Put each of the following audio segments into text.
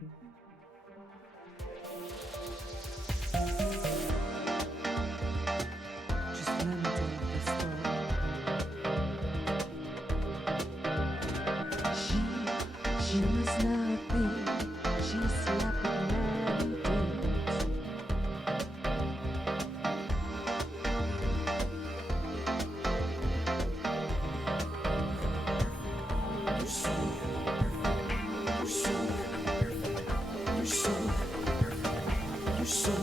She must not be. She slept with many dudes. You're so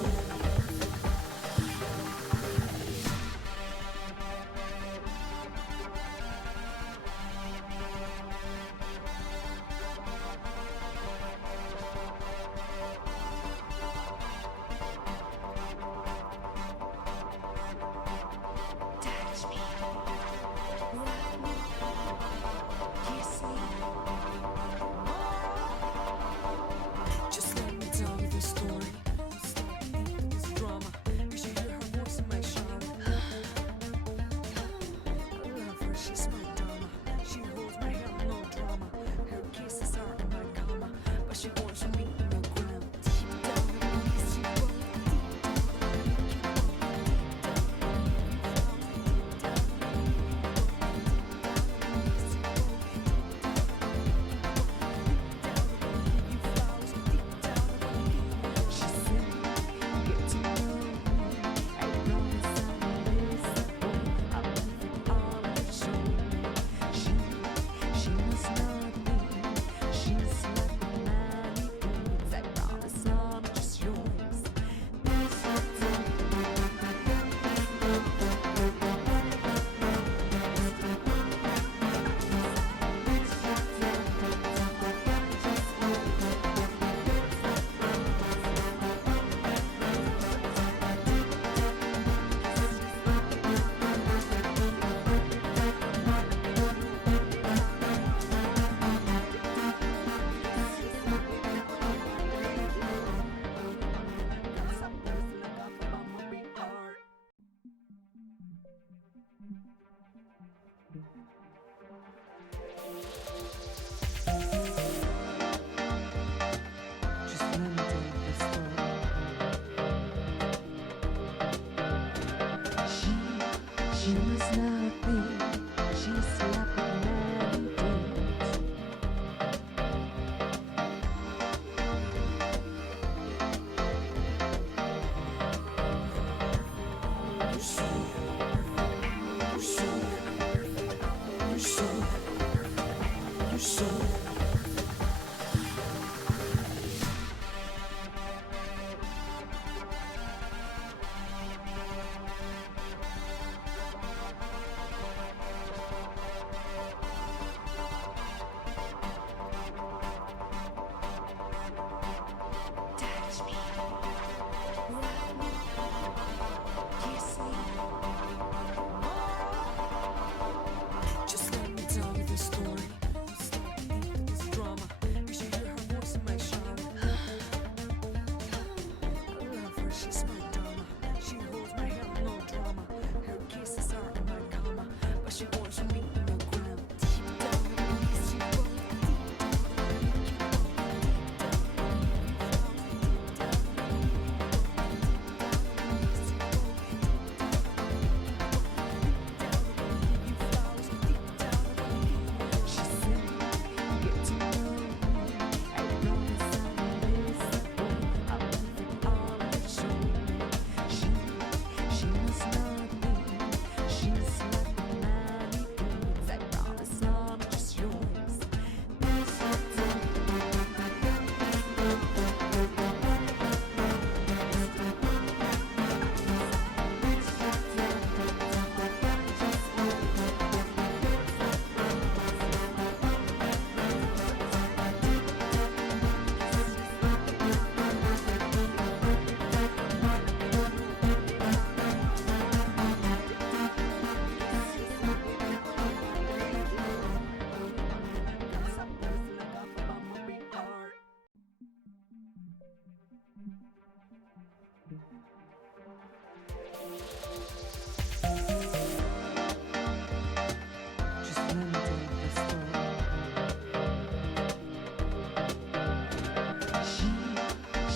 She must not be. She slept with many dudes. You're so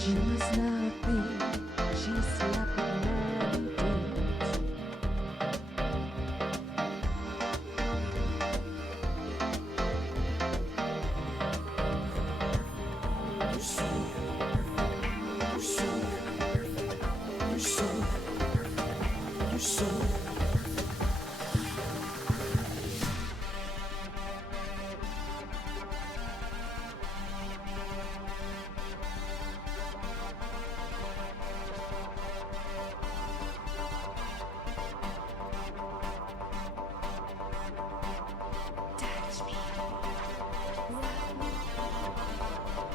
She must not be. She slept with many dudes. Touch me, ride me,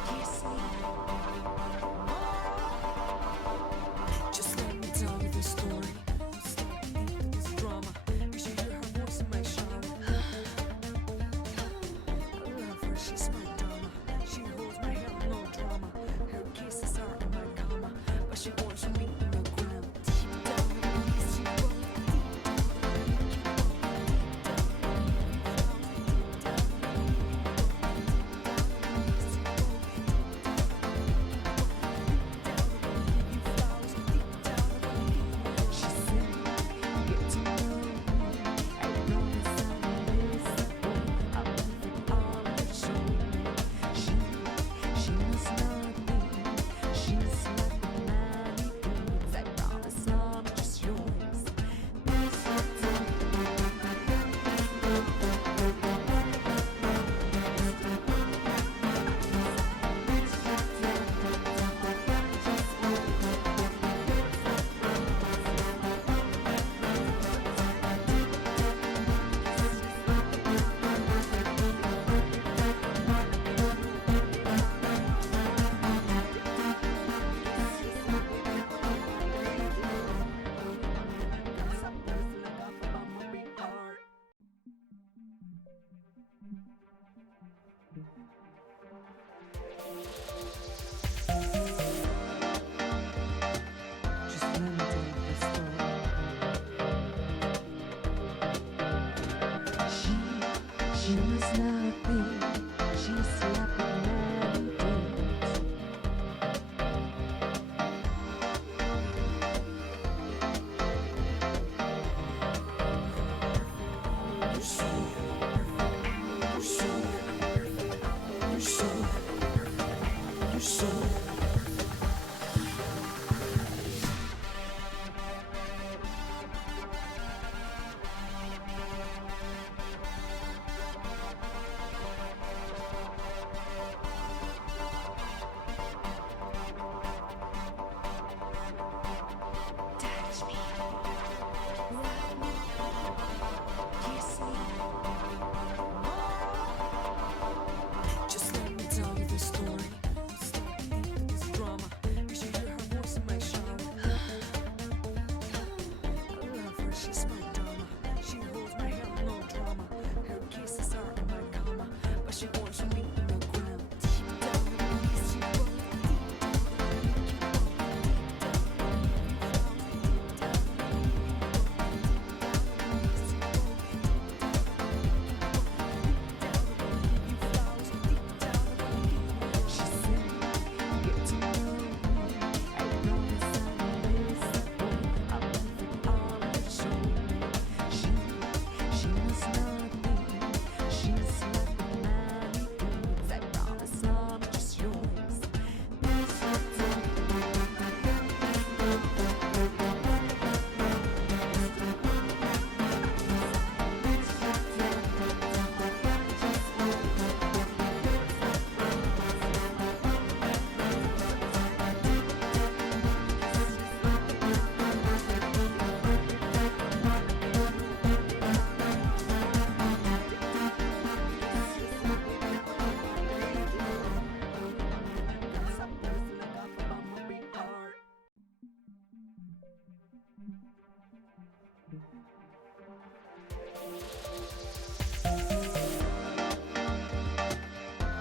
kiss me. Just let me tell you the story. This drama, you should hear her voice in my shower. I love her, she's my dama. She holds my hand, no drama. Her kisses are in my cama, but she wants me in the ground. Deep down in the east, she wants deep down in the east. Just let me tell you the story. She must not be. She slept with many dudes. Touch me, ride me, kiss me. Just let me tell you the story. This drama, you should hear her voice in my shower. I love her, she's my dama. She holds my hand, no drama. Her kisses are in my cama, but she wants me in the ground. Deep down in the east, she wants deep down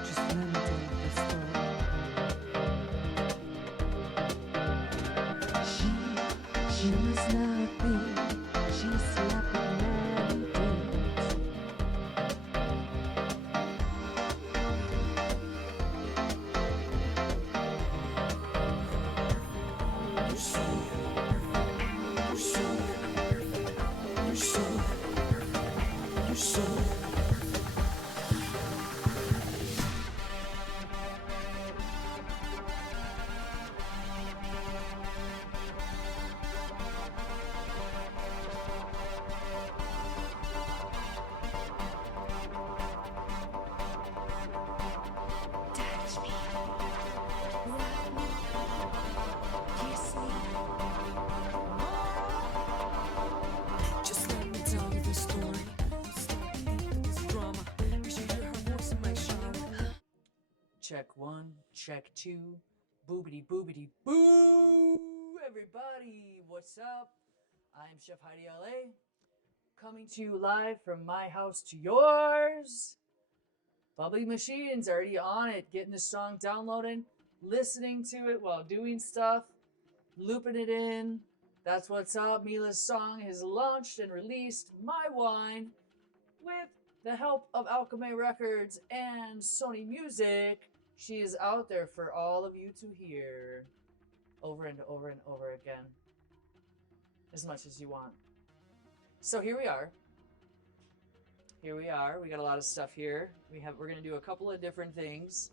Just let me tell you the story. She must not be. She slept with many dudes. Touch me, ride me, kiss me. Just let me tell you the story. Stop me with this drama. You should hear her voice in my shower. Check one, check two, boobity boobity boo! Everybody, what's up? I'm Chef Heidi LA, coming to you live from my house to yours. Bubbly Machine's already on it, getting the song downloaded, listening to it while doing stuff, looping it in. That's what's up. Mila's song has launched and released My Wine with the help of Alchemy Records and Sony Music. She is out there for all of you to hear over and over and over again, as much as you want. So here we are. We got a lot of stuff here. We're gonna do a couple of different things.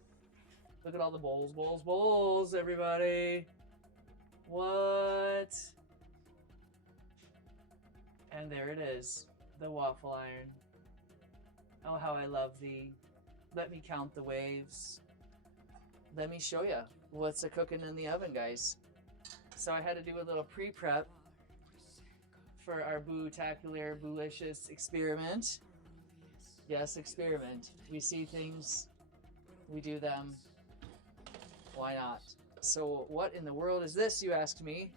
Look at all the bowls, everybody. What? And there it is, the waffle iron. Oh, how I love thee. Let me count the waves. Let me show you what's a-cooking in the oven, guys. So I had to do a little pre-prep for our boo-tacular, boolicious experiment. Yes, experiment. We see things, we do them. Why not? So what in the world is this, you asked me?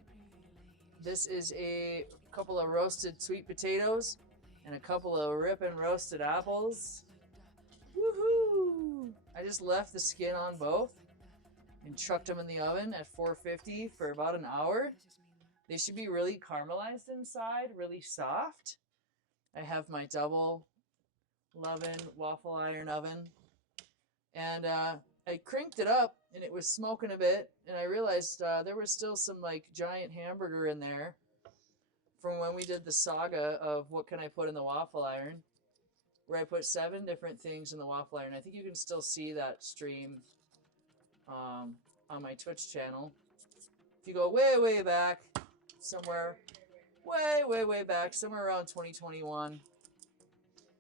This is a couple of roasted sweet potatoes and a couple of ripping roasted apples. Woohoo! I just left the skin on both and chucked them in the oven at 450 for about an hour. They should be really caramelized inside, really soft. I have my double Lovin' waffle iron oven, and I cranked it up and it was smoking a bit, and I realized there was still some like giant hamburger in there from when we did the saga of what can I put in the waffle iron, where I put 7 different things in the waffle iron. I think you can still see that stream on my Twitch channel. If you go way back, somewhere way back, somewhere around 2021.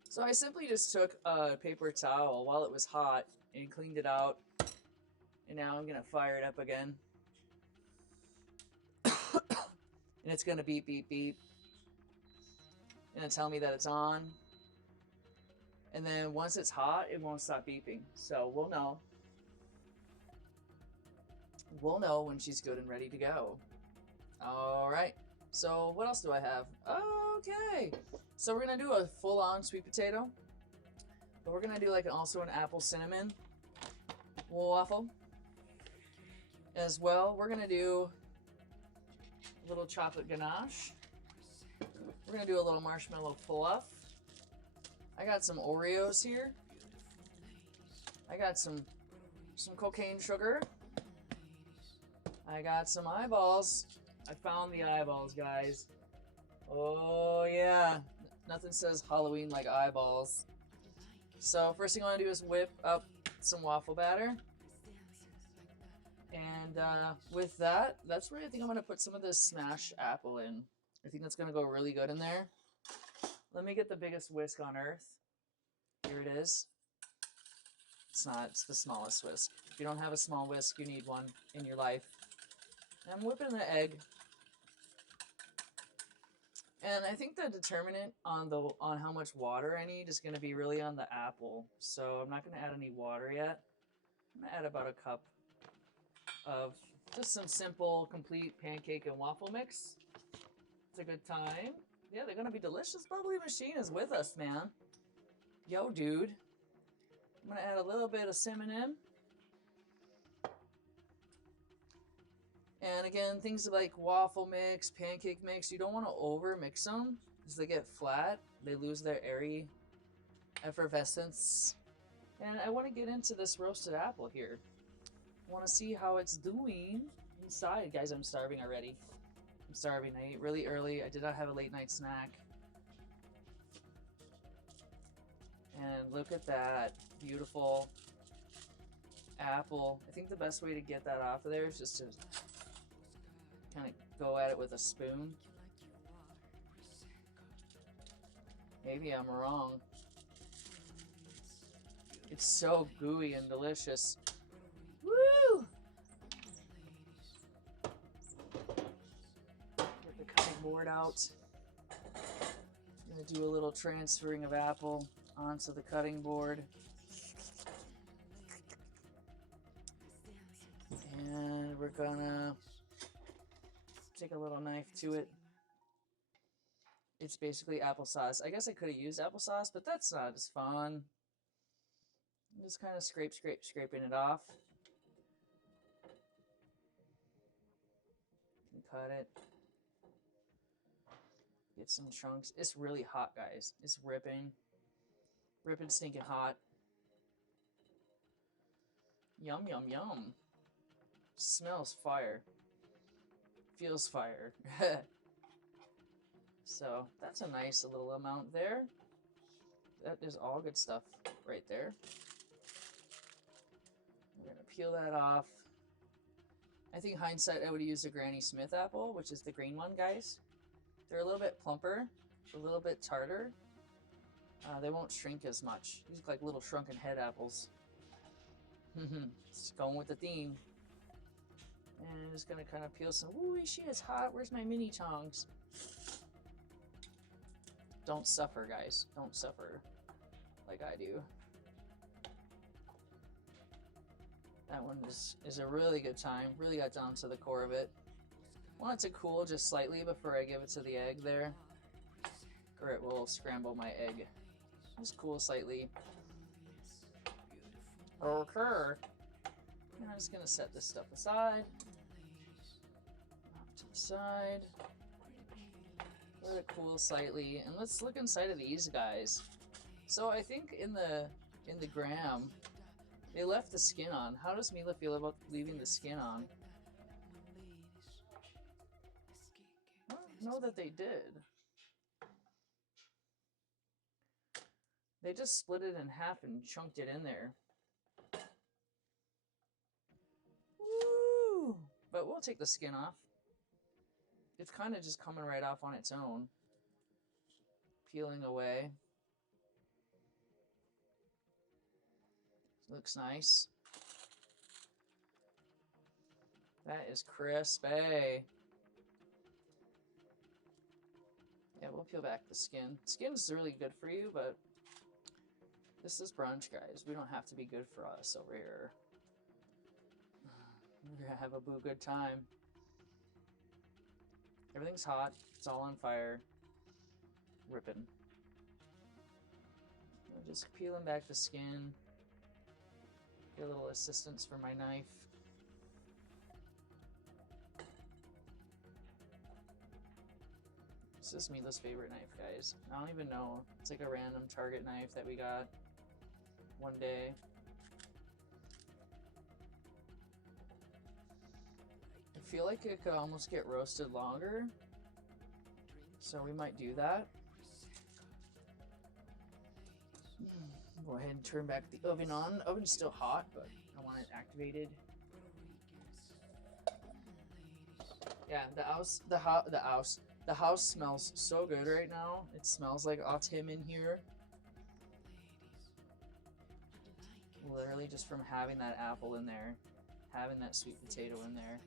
So I simply just took a paper towel while it was hot and cleaned it out. And now I'm going to fire it up again. And it's going to beep, beep, beep. And it'll tell me that it's on. And then once it's hot, it won't stop beeping. So we'll know. We'll know when she's good and ready to go. All right. So what else do I have? Okay. So we're going to do a full-on sweet potato. But we're going to do like also an apple cinnamon waffle as well. We're going to do a little chocolate ganache. We're going to do a little marshmallow fluff. I got some Oreos here. I got some cocaine sugar. I got some eyeballs. I found the eyeballs, guys. Oh, yeah. Nothing says Halloween like eyeballs. So first thing I want to do is whip up some waffle batter. And with that, that's where I think I'm going to put some of this smashed apple in. I think that's going to go really good in there. Let me get the biggest whisk on earth. Here it is. It's not, it's the smallest whisk. If you don't have a small whisk, you need one in your life. And I'm whipping the egg. And I think the determinant on how much water I need is going to be really on the apple. So I'm not going to add any water yet. I'm going to add about a cup of just some simple, complete pancake and waffle mix. It's a good time. Yeah, they're going to be delicious. Bubbly Machine is with us, man. Yo, dude. I'm going to add a little bit of cinnamon. And again, things like waffle mix, pancake mix, you don't want to over mix them because they get flat. They lose their airy effervescence. And I want to get into this roasted apple here. I want to see how it's doing inside. Guys, I'm starving already. I'm starving. I ate really early. I did not have a late night snack. And look at that beautiful apple. I think the best way to get that off of there is just to kind of go at it with a spoon. Maybe I'm wrong. It's so gooey and delicious. Woo! Get the cutting board out. I'm gonna do a little transferring of apple onto the cutting board. And we're gonna take a little knife to it. It's basically applesauce. I guess I could have used applesauce, but that's not as fun. I'm just kind of scraping it off. And cut it. Get some chunks. It's really hot, guys. It's ripping. Ripping, stinking hot. Yum, yum, yum. Smells fire. Feels fire. So that's a nice little amount there. That is all good stuff right there. We're gonna peel that off. I think hindsight I would use the Granny Smith apple, which is the green one, guys. They're a little bit plumper, a little bit tartar. They won't shrink as much. These look like little shrunken head apples. Just going with the theme. And I'm just gonna kind of peel some. Ooh, shit, it's hot. Where's my mini tongs? Don't suffer, guys. Don't suffer like I do. That one is a really good time. Really got down to the core of it. Want it to cool just slightly before I give it to the egg there, or it will scramble my egg. Just cool slightly. Okay. And I'm just gonna set this stuff aside. Off to the side. Let it cool slightly, and let's look inside of these guys. So I think in the gram, they left the skin on. How does Mila feel about leaving the skin on? I don't know that they did. They just split it in half and chunked it in there. Woo! But we'll take the skin off. It's kind of just coming right off on its own. Peeling away. Looks nice. That is crispy. Yeah, we'll peel back the skin. Skin's really good for you, but this is brunch, guys. We don't have to be good for us over here. We're gonna have a boo good time. Everything's hot. It's all on fire. Ripping. I'm just peeling back the skin. Get a little assistance from my knife. This is Mila's favorite knife, guys. I don't even know. It's like a random Target knife that we got one day. I feel like it could almost get roasted longer, so we might do that. Go ahead and turn back the oven on. The oven's still hot, but I want it activated. Yeah, the house smells so good right now. It smells like autumn in here. Literally just from having that apple in there, having that sweet potato in there.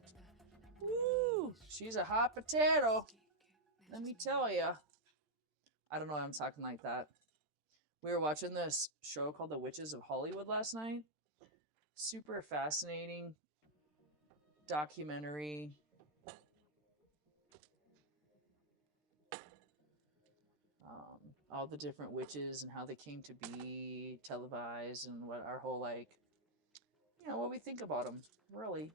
Woo! She's a hot potato. Let me tell ya. I don't know why I'm talking like that. We were watching this show called The Witches of Hollywood last night. Super fascinating documentary. All the different witches and how they came to be televised and what our whole, like, you know, what we think about them, really.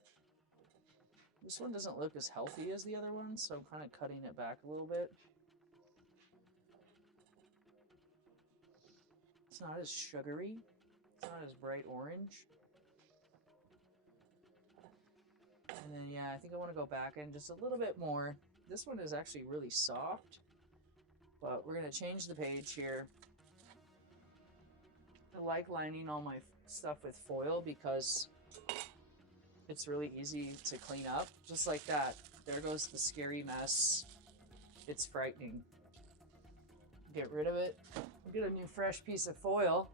This one doesn't look as healthy as the other one, so I'm kind of cutting it back a little bit. It's not as sugary. It's not as bright orange. And And then, yeah, I think I want to go back in just a little bit more. This one is actually really soft, but we're going to change the page here. I like lining all my stuff with foil because it's really easy to clean up. Just like that. There goes the scary mess. It's frightening. Get rid of it. Get a new fresh piece of foil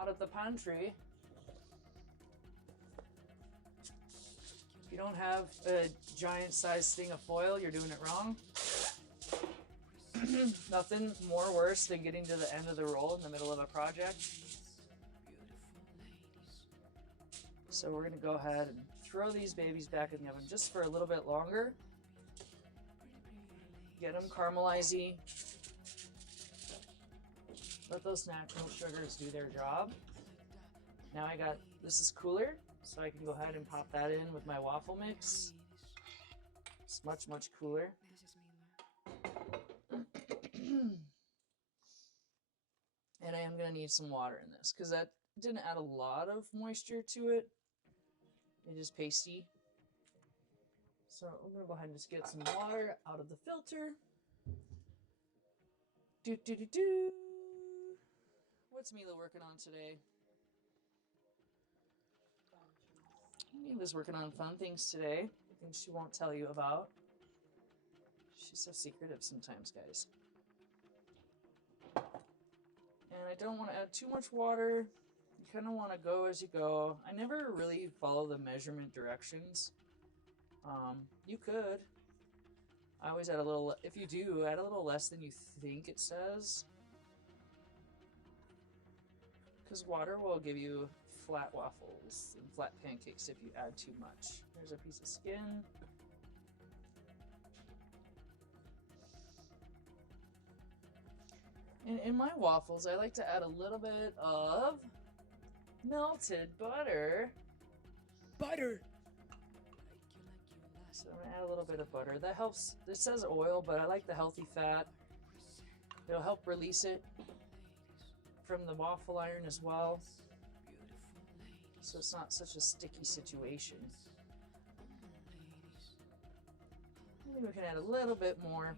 out of the pantry. If you don't have a giant sized thing of foil, you're doing it wrong. Nothing more worse than getting to the end of the roll in the middle of a project. So we're going to go ahead and throw these babies back in the oven just for a little bit longer. Get them caramelizey. Let those natural sugars do their job. Now I got, this is cooler, so I can go ahead and pop that in with my waffle mix. It's much, much cooler. And I am going to need some water in this because that didn't add a lot of moisture to it. It is pasty. So I'm going to go ahead and just get some water out of the filter. Do. What's Mila working on today? Mila's working on fun things today. Things she won't tell you about. She's so secretive sometimes, guys. And I don't want to add too much water. You kind of want to go as you go. I never really follow the measurement directions. You could. I always add a little, if you do, add a little less than you think it says. Because water will give you flat waffles and flat pancakes if you add too much. There's a piece of skin. And in my waffles, I like to add a little bit of melted butter. Butter! So I'm gonna add a little bit of butter. That helps. It says oil, but I like the healthy fat. It'll help release it from the waffle iron as well. So it's not such a sticky situation. I think we can add a little bit more.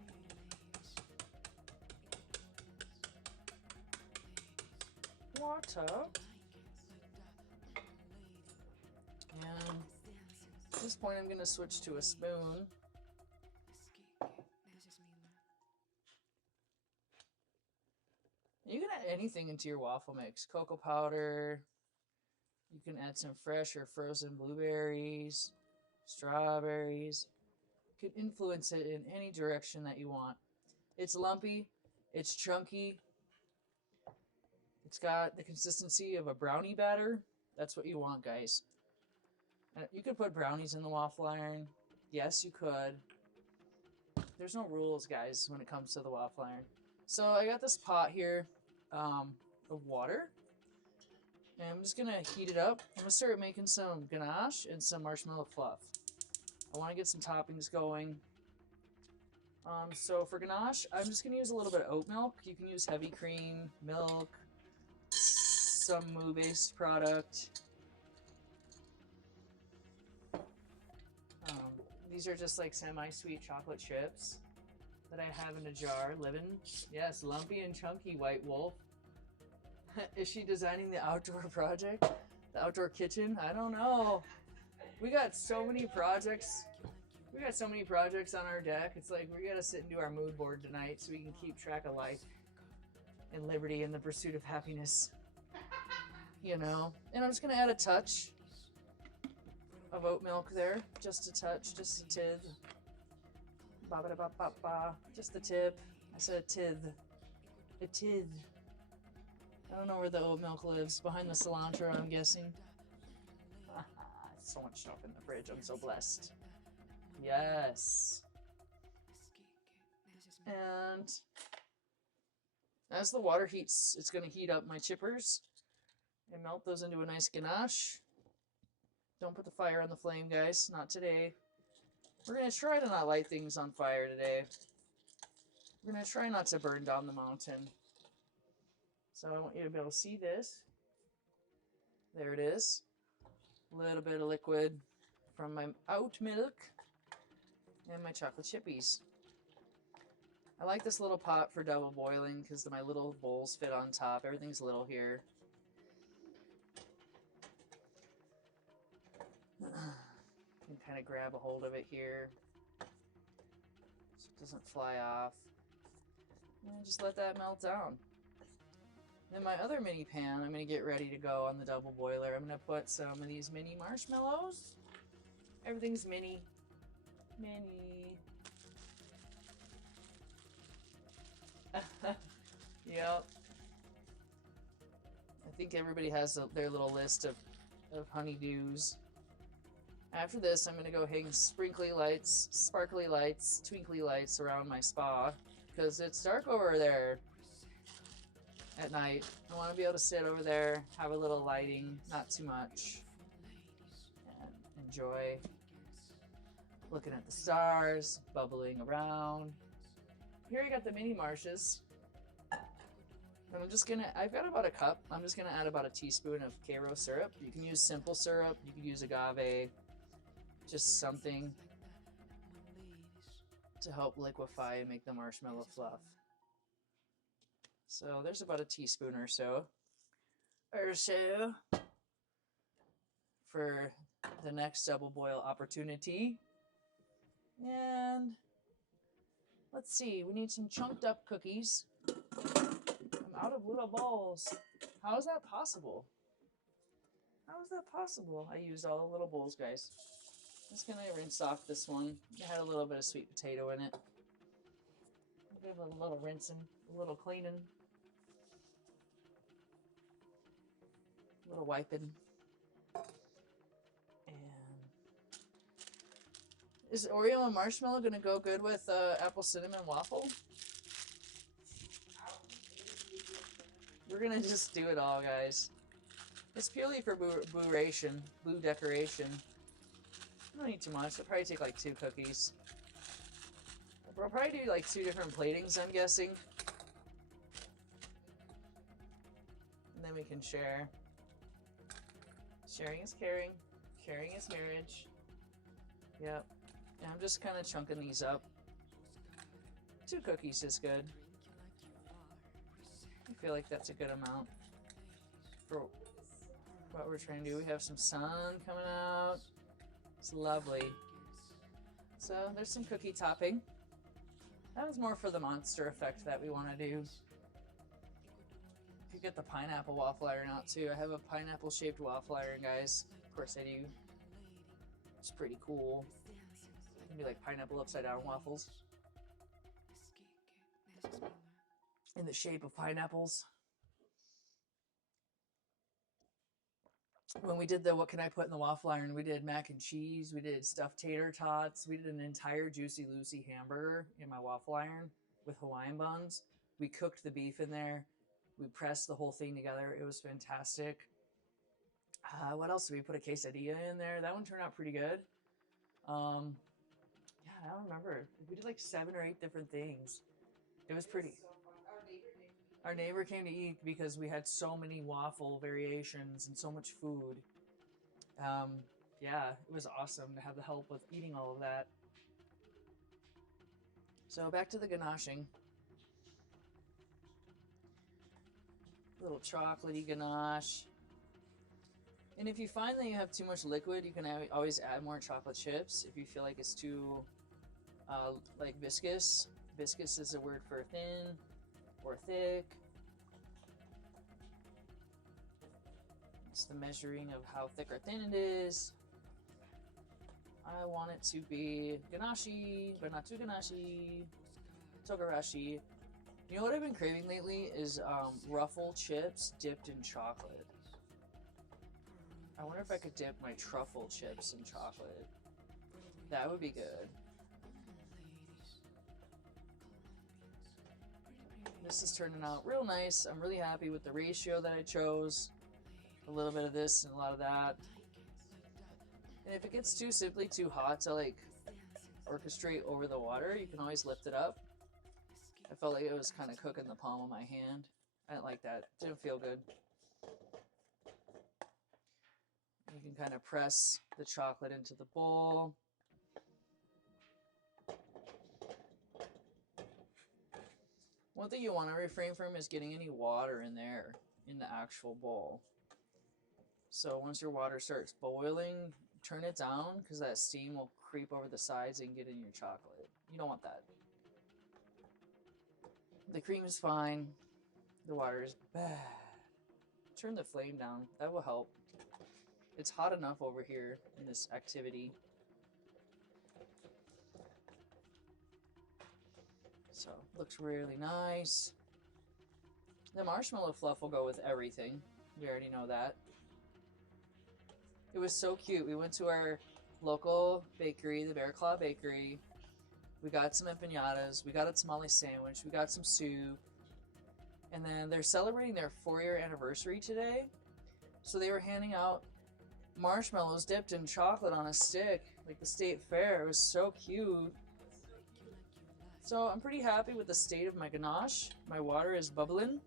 Water. And at this point I'm going to switch to a spoon. You can add anything into your waffle mix. Cocoa powder. You can add some fresh or frozen blueberries, strawberries. You can influence it in any direction that you want. It's lumpy. It's chunky. It's got the consistency of a brownie batter. That's what you want, guys. You could put brownies in the waffle iron. Yes, you could. There's no rules, guys, when it comes to the waffle iron. So I got this pot here of water. And I'm just going to heat it up. I'm going to start making some ganache and some marshmallow fluff. I want to get some toppings going. So for ganache, I'm just going to use a little bit of oat milk. You can use heavy cream, milk, some moo-based product. These are just like semi-sweet chocolate chips that I have in a jar, living. Yes, lumpy and chunky, White Wolf. Is she designing the outdoor project? The outdoor kitchen? I don't know. We got so many projects. We got so many projects on our deck. It's like we gotta sit and do our mood board tonight so we can keep track of life and liberty and the pursuit of happiness. You know? And I'm just gonna add a touch of oat milk there. Just a touch, just a tithe. Ba-ba-da-ba-ba-ba. Just a tip. I said a tithe. A tithe. I don't know where the oat milk lives. Behind the cilantro, I'm guessing. So much stuff in the fridge. I'm so blessed. Yes. And as the water heats, it's going to heat up my chippers and melt those into a nice ganache. Don't put the fire on the flame, guys. Not today. We're going to try to not light things on fire today. We're going to try not to burn down the mountain. So I want you to be able to see this. There it is. A little bit of liquid from my oat milk and my chocolate chippies. I like this little pot for double boiling because my little bowls fit on top. Everything's little here. You can kind of grab a hold of it here so it doesn't fly off. And just let that melt down. Then my other mini pan, I'm going to get ready to go on the double boiler. I'm going to put some of these mini marshmallows. Everything's mini. Mini. Yep. I think everybody has their little list of honeydews. After this, I'm going to go hang sparkly lights, twinkly lights around my spa because it's dark over there at night. I want to be able to sit over there, have a little lighting, not too much, and enjoy looking at the stars, bubbling around. Here I got the mini marshes. And I'm just gonna, I've got about a cup. I'm just gonna add about a teaspoon of Karo syrup. You can use simple syrup, you can use agave, just something to help liquefy and make the marshmallow fluff. So there's about a teaspoon or so for the next double boil opportunity. And let's see, we need some chunked up cookies. I'm out of little bowls. How is that possible? How is that possible? I used all the little bowls, guys. I'm just gonna rinse off this one. It had a little bit of sweet potato in it. I'll give it a little rinsing, a little cleaning, a little wiping. And is Oreo and marshmallow gonna go good with apple cinnamon waffle? We're gonna just do it all, guys. It's purely for blue decoration. I don't need too much. I'll probably take like 2 cookies. We'll probably do like 2 different platings, I'm guessing. And then we can share. Sharing is caring. Sharing is marriage. Yep. And I'm just kind of chunking these up. 2 cookies is good. I feel like that's a good amount for what we're trying to do. We have some sun coming out. It's lovely. So there's some cookie topping. That was more for the monster effect that we want to do. You could get the pineapple waffle iron out too. I have a pineapple shaped waffle iron, guys. Of course I do. It's pretty cool. It can be like pineapple upside down waffles in the shape of pineapples. When we did the what can I put in the waffle iron, we did mac and cheese, we did stuffed tater tots, we did an entire Juicy Lucy hamburger in my waffle iron with Hawaiian buns. We cooked the beef in there. We pressed the whole thing together. It was fantastic. What else did we put? A quesadilla in there. That one turned out pretty good. Yeah, I don't remember. We did like 7 or 8 different things. It was pretty. Our neighbor came to eat because we had so many waffle variations and so much food. Yeah, it was awesome to have the help with eating all of that. So back to the ganaching. A little chocolatey ganache. And if you find that you have too much liquid, you can always add more chocolate chips. If you feel like it's too like viscous. Viscous is a word for thin or thick. It's the measuring of how thick or thin it is. I want it to be ganache, but not too ganache. Togarashi. You know what I've been craving lately is Ruffle chips dipped in chocolate. I wonder if I could dip my truffle chips in chocolate. That would be good. This is turning out real nice. I'm really happy with the ratio that I chose. A little bit of this and a lot of that. And if it gets simply too hot to like orchestrate over the water, you can always lift it up. I felt like it was kind of cooking the palm of my hand. I didn't like that. It didn't feel good. You can kind of press the chocolate into the bowl. One thing you want to refrain from is getting any water in there in the actual bowl. So once your water starts boiling, turn it down because that steam will creep over the sides and get in your chocolate. You don't want that. The cream is fine. The water is bad. Turn the flame down. That will help. It's hot enough over here in this activity. So, looks really nice. The marshmallow fluff will go with everything. We already know that. It was so cute. We went to our local bakery, the Bear Claw Bakery. We got some empanadas. We got a tamale sandwich. We got some soup. And then they're celebrating their 4-year anniversary today. So they were handing out marshmallows dipped in chocolate on a stick, like the state fair. It was so cute. So I'm pretty happy with the state of my ganache. My water is bubbling.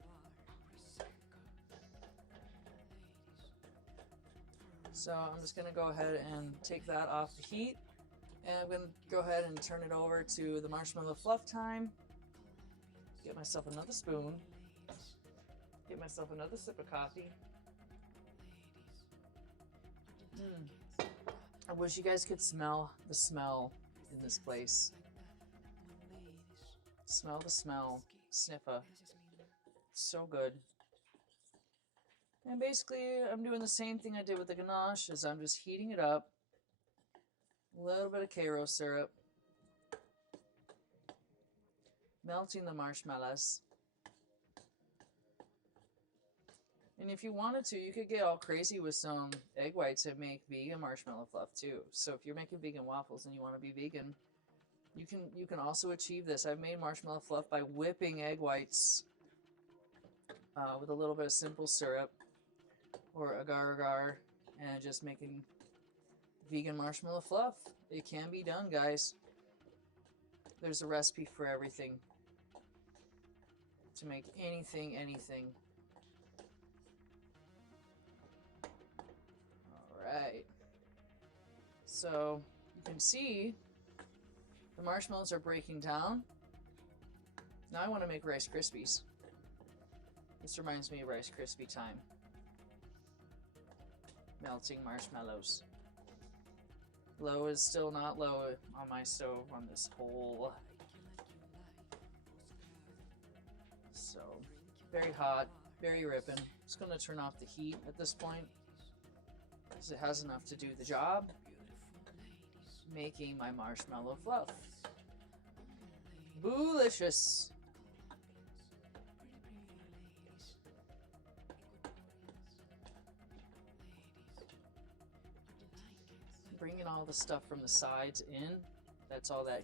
So I'm just going to go ahead and take that off the heat. And I'm going to go ahead and turn it over to the marshmallow fluff time. Get myself another spoon. Get myself another sip of coffee. I wish you guys could smell the smell in this place. Smell the smell. Sniffa. So good. And basically, I'm doing the same thing I did with the ganache, is I'm just heating it up. A little bit of Karo syrup. Melting the marshmallows. And if you wanted to, you could get all crazy with some egg whites and make vegan marshmallow fluff too. So if you're making vegan waffles and you want to be vegan, you can also achieve this. I've made marshmallow fluff by whipping egg whites with a little bit of simple syrup or agar-agar and just making vegan marshmallow fluff. It can be done, guys. There's a recipe for everything. To make anything. Alright. So, you can see the marshmallows are breaking down. Now I want to make Rice Krispies. This reminds me of Rice Krispie time. Melting marshmallows. Low is still not low on my stove on this whole. So, very hot, very ripping. Just going to turn off the heat at this point because it has enough to do the job. Making my marshmallow fluff. Boolishous. Bringing all the stuff from the sides in. That's all that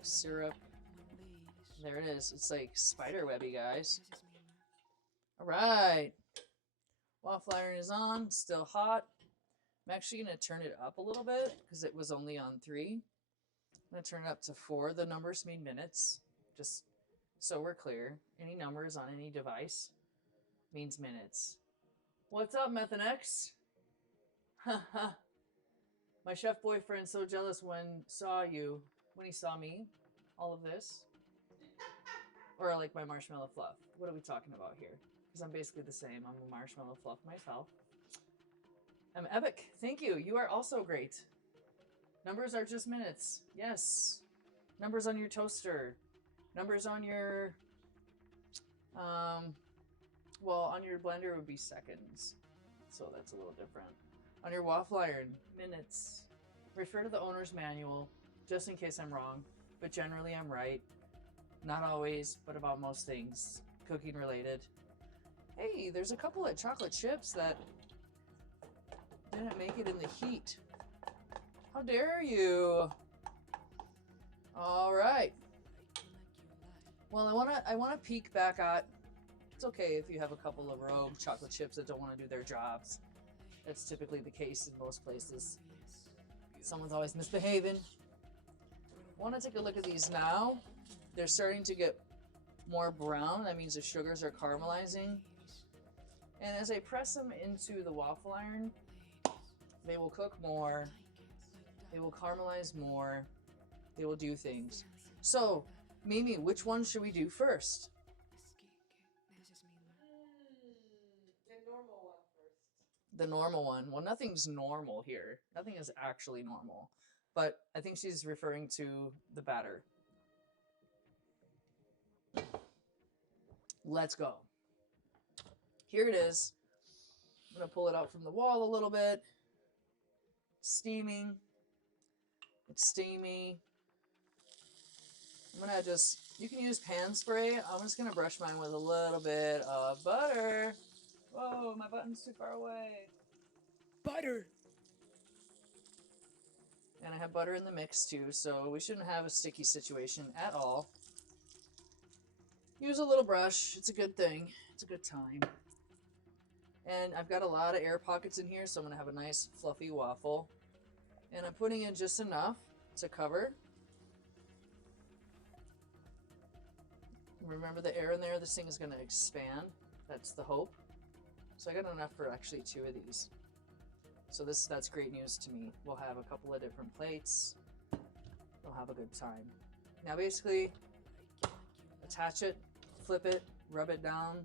syrup. There it is. It's like spider webby, guys. Alright. Waffle iron is on. Still hot. I'm actually going to turn it up a little bit because it was only on 3. I'm going to turn it up to 4. The numbers mean minutes. Just so we're clear. Any numbers on any device means minutes. What's up, Methanex? Haha. My chef boyfriend's so jealous when he saw me, all of this. Or like my marshmallow fluff. What are we talking about here? Because I'm basically the same. I'm a marshmallow fluff myself. I'm epic. Thank you. You are also great. Numbers are just minutes. Yes. Numbers on your toaster. Numbers on your, well, on your blender would be seconds. So that's a little different. On your waffle iron, minutes. Refer to the owner's manual, just in case I'm wrong. But generally I'm right. Not always, but about most things. Cooking related. Hey, there's a couple of chocolate chips that didn't make it in the heat. How dare you? All right. Well, I wanna peek back at. It's okay if you have a couple of rogue chocolate chips that don't want to do their jobs. That's typically the case in most places. Someone's always misbehaving. I want to take a look at these now. They're starting to get more brown. That means the sugars are caramelizing. And as I press them into the waffle iron, They will cook more. They will caramelize more. They will do things. So, Mimi, which one should we do first? The normal one first. The normal one. Well, nothing's normal here. Nothing is actually normal. But I think she's referring to the batter. Let's go. Here it is. I'm going to pull it out from the wall a little bit. Steaming. It's steamy. I'm going to just, you can use pan spray. I'm just going to brush mine with a little bit of butter. Whoa, my button's too far away. Butter. And I have butter in the mix too, so we shouldn't have a sticky situation at all. Use a little brush. It's a good thing. It's a good time. And I've got a lot of air pockets in here, so I'm going to have a nice fluffy waffle. And I'm putting in just enough to cover. Remember the air in there? This thing is going to expand. That's the hope. So I got enough for actually 2 of these. So that's great news to me. We'll have a couple of different plates. We'll have a good time. Now basically, attach it, flip it, rub it down.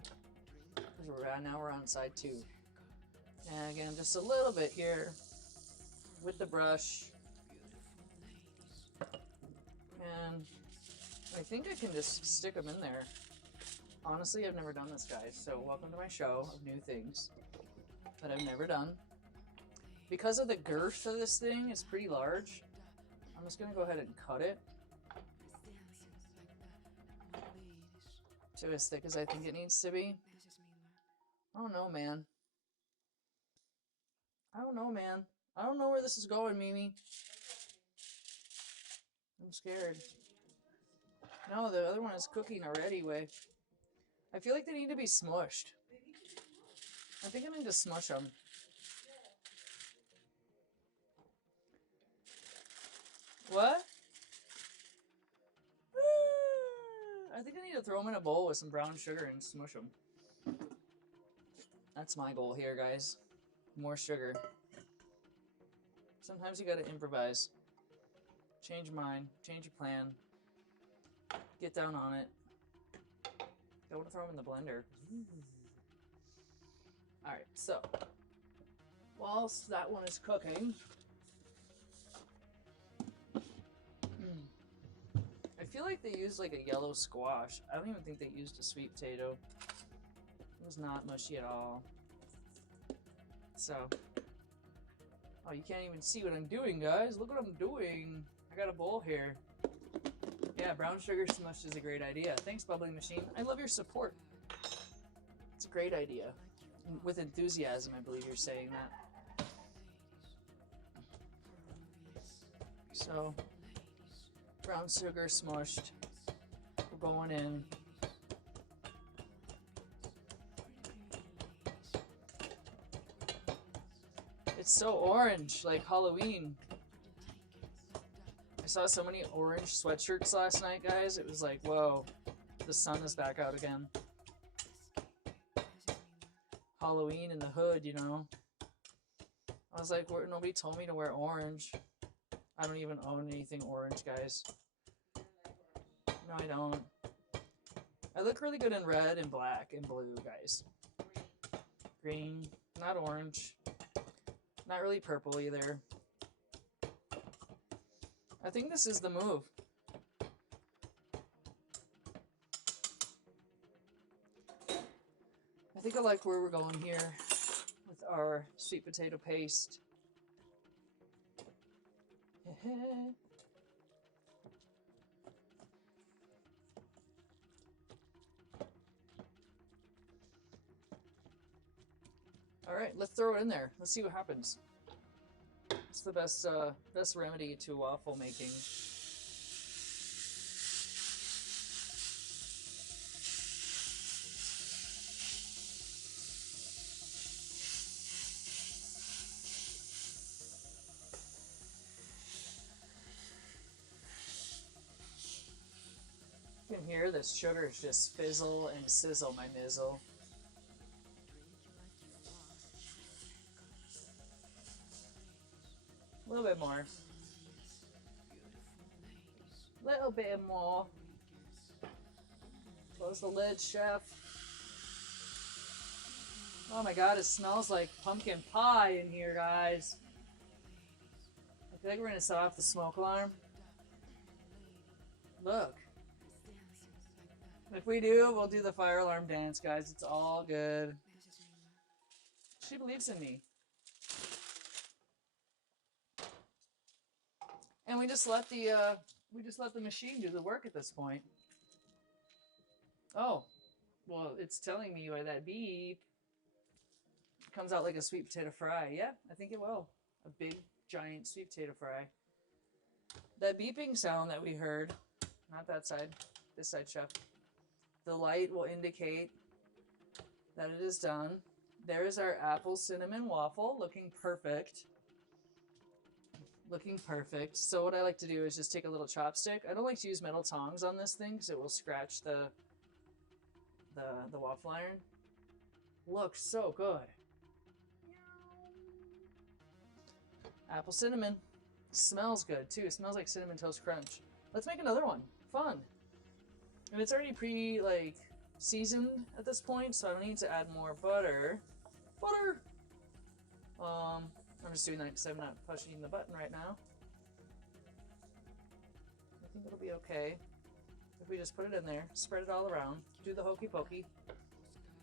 Now we're on side 2. And again, just a little bit here with the brush. And I think I can just stick them in there. Honestly, I've never done this, guys. So welcome to my show of new things that I've never done. Because of the girth of this thing, it's pretty large. I'm just going to go ahead and cut it to as thick as I think it needs to be. I don't know, man. I don't know, man. I don't know where this is going, Mimi. I'm scared. No, the other one is cooking already, way. I feel like they need to be smushed. I think I need to smush them. What? I think I need to throw them in a bowl with some brown sugar and smush them. That's my goal here, guys. More sugar. Sometimes you gotta improvise. Change your mind. Change your plan. Get down on it. I want to throw them in the blender. Alright, so. Whilst that one is cooking, I feel like they used like a yellow squash. I don't even think they used a sweet potato. It was not mushy at all. So, oh, you can't even see what I'm doing, guys. Look what I'm doing. I got a bowl here. Yeah, brown sugar smushed is a great idea. Thanks, Bubbling Machine. I love your support. It's a great idea. With enthusiasm, I believe you're saying that. So, brown sugar smushed. We're going in. It's so orange, like Halloween. I saw so many orange sweatshirts last night, guys. It was like, whoa, the sun is back out again. Halloween in the hood, you know. I was like, nobody told me to wear orange. I don't even own anything orange, guys. No, I don't. I look really good in red and black and blue, guys. Green, not orange. Not really purple either. I think this is the move. I think I like where we're going here with our sweet potato paste. All right, let's throw it in there. Let's see what happens. It's the best remedy to waffle making. You can hear the sugars just fizzle and sizzle my nizzle. A little bit more. Little bit more. Close the lid, chef. Oh my god, it smells like pumpkin pie in here, guys. I feel like we're gonna set off the smoke alarm. Look. If we do, we'll do the fire alarm dance, guys. It's all good. She believes in me. And we just let the machine do the work at this point. Oh, well, it's telling me by that beep. It comes out like a sweet potato fry. Yeah, I think it will. A big, giant sweet potato fry. That beeping sound that we heard, not that side, this side, chef. The light will indicate that it is done. There's our apple cinnamon waffle, looking perfect. Looking perfect. So what I like to do is just take a little chopstick. I don't like to use metal tongs on this thing because it will scratch the waffle iron. Looks so good. Apple cinnamon. Smells good too. It smells like Cinnamon Toast Crunch. Let's make another one. Fun. And it's already seasoned at this point, so I don't need to add more butter. Butter! I'm just doing that because I'm not pushing the button right now. I think it'll be okay if we just put it in there, spread it all around, do the hokey pokey,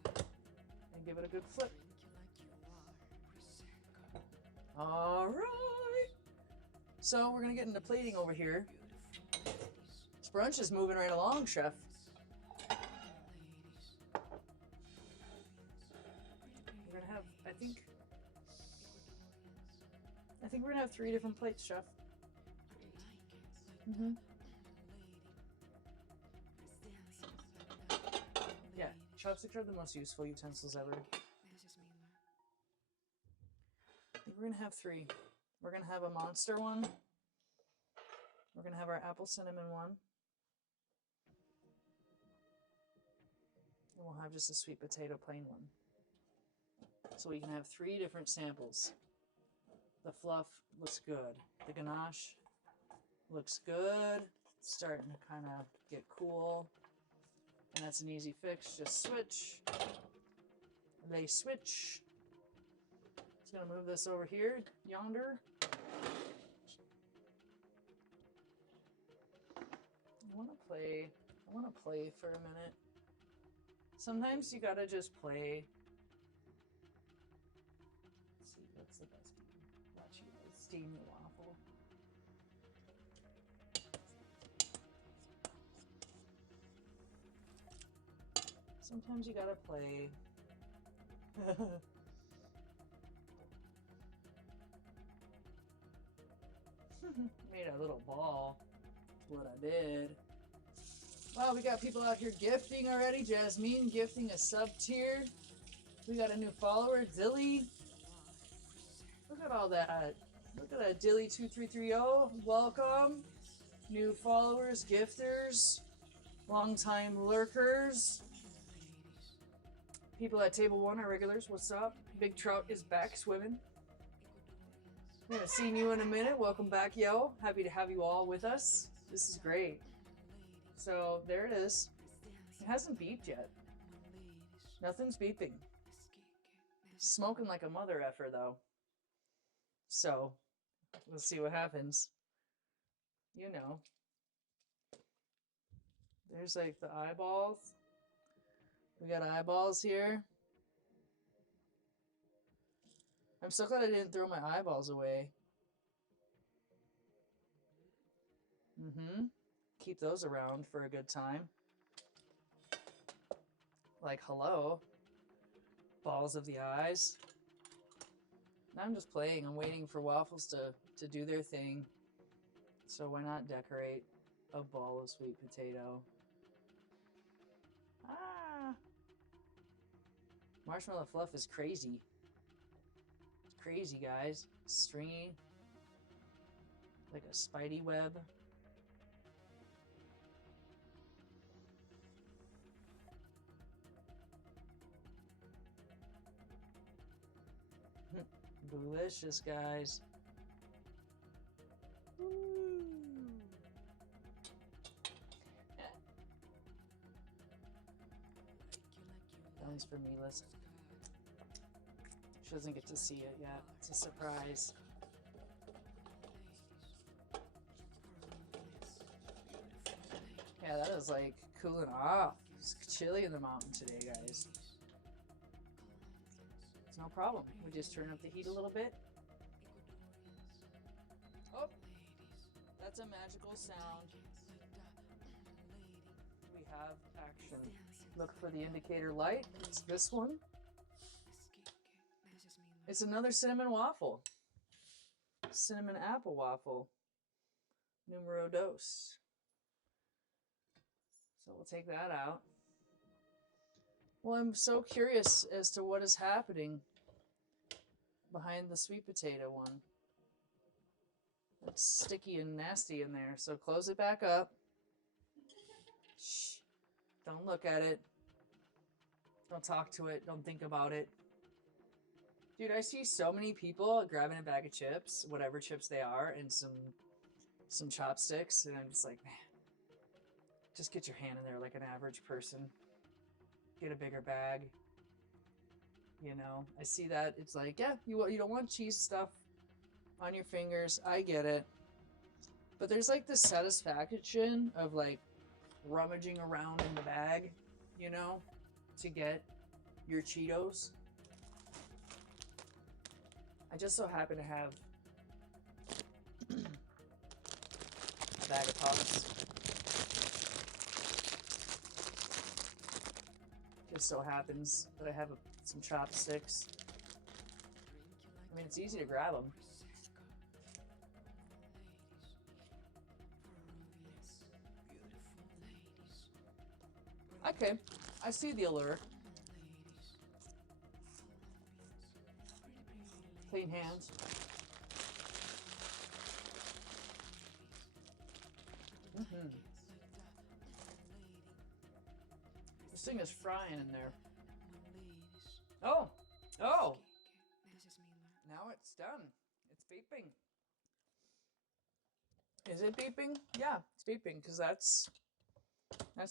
and give it a good flip. Alright! So we're gonna get into plating over here. This brunch is moving right along, chef. We're gonna have, I think we're gonna have 3 different plates, chef. Yeah, chopsticks are the most useful utensils ever. I think we're gonna have 3. We're gonna have a monster one. We're gonna have our apple cinnamon one. And we'll have just a sweet potato plain one. So we can have 3 different samples. The fluff looks good. The ganache looks good. It's starting to kind of get cool. And that's an easy fix. Just switch. They switch. Just gonna move this over here, yonder. I wanna play for a minute. Sometimes you gotta just play. Let's see, what's the best one? Watch you guys steam the waffle. Sometimes you gotta play. Made a little ball. That's what I did. Wow, we got people out here gifting already. Jasmine gifting a sub-tier. We got a new follower, Dilly. Look at all that. Look at that, Dilly2330. Welcome. New followers, gifters, longtime lurkers. People at table 1 are regulars. What's up? Big Trout is back swimming. We haven't seen you in a minute. Welcome back, yo. Happy to have you all with us. This is great. So there it is. It hasn't beeped yet. Nothing's beeping. Smoking like a mother effer though. So we'll see what happens. You know. There's like the eyeballs. We got eyeballs here. I'm so glad I didn't throw my eyeballs away. Keep those around for a good time. Like, hello. Balls of the eyes. Now I'm just playing. I'm waiting for waffles to do their thing. So why not decorate a ball of sweet potato? Ah! Marshmallow fluff is crazy. It's crazy, guys. Stringy. Like a spidey web. Boolishous, guys. nice for Mila's. She doesn't get to see it yet. It's a surprise. Yeah, that is like cooling off. It's chilly in the mountain today, guys. It's no problem. We just turn up the heat a little bit. Oh, that's a magical sound. We have action. Look for the indicator light. It's this one. It's another cinnamon waffle. Cinnamon apple waffle. Numero dos. So we'll take that out. Well, I'm so curious as to what is happening behind the sweet potato one. It's sticky and nasty in there. So close it back up. Shh. Don't look at it. Don't talk to it. Don't think about it. Dude, I see so many people grabbing a bag of chips, whatever chips they are, and some chopsticks, and I'm just like, man, just get your hand in there like an average person. Get a bigger bag. You know, I see that. It's like, yeah, you don't want cheese stuff on your fingers. I get it. But there's like this satisfaction of like rummaging around in the bag, you know, to get your Cheetos. I just so happen to have a bag of Puffs. Just so happens that I have some chopsticks. I mean, it's easy to grab them. Okay, I see the allure. Clean hands. This thing is frying in there. Oh! Oh! Now it's done. It's beeping. Is it beeping? Yeah, it's beeping because that's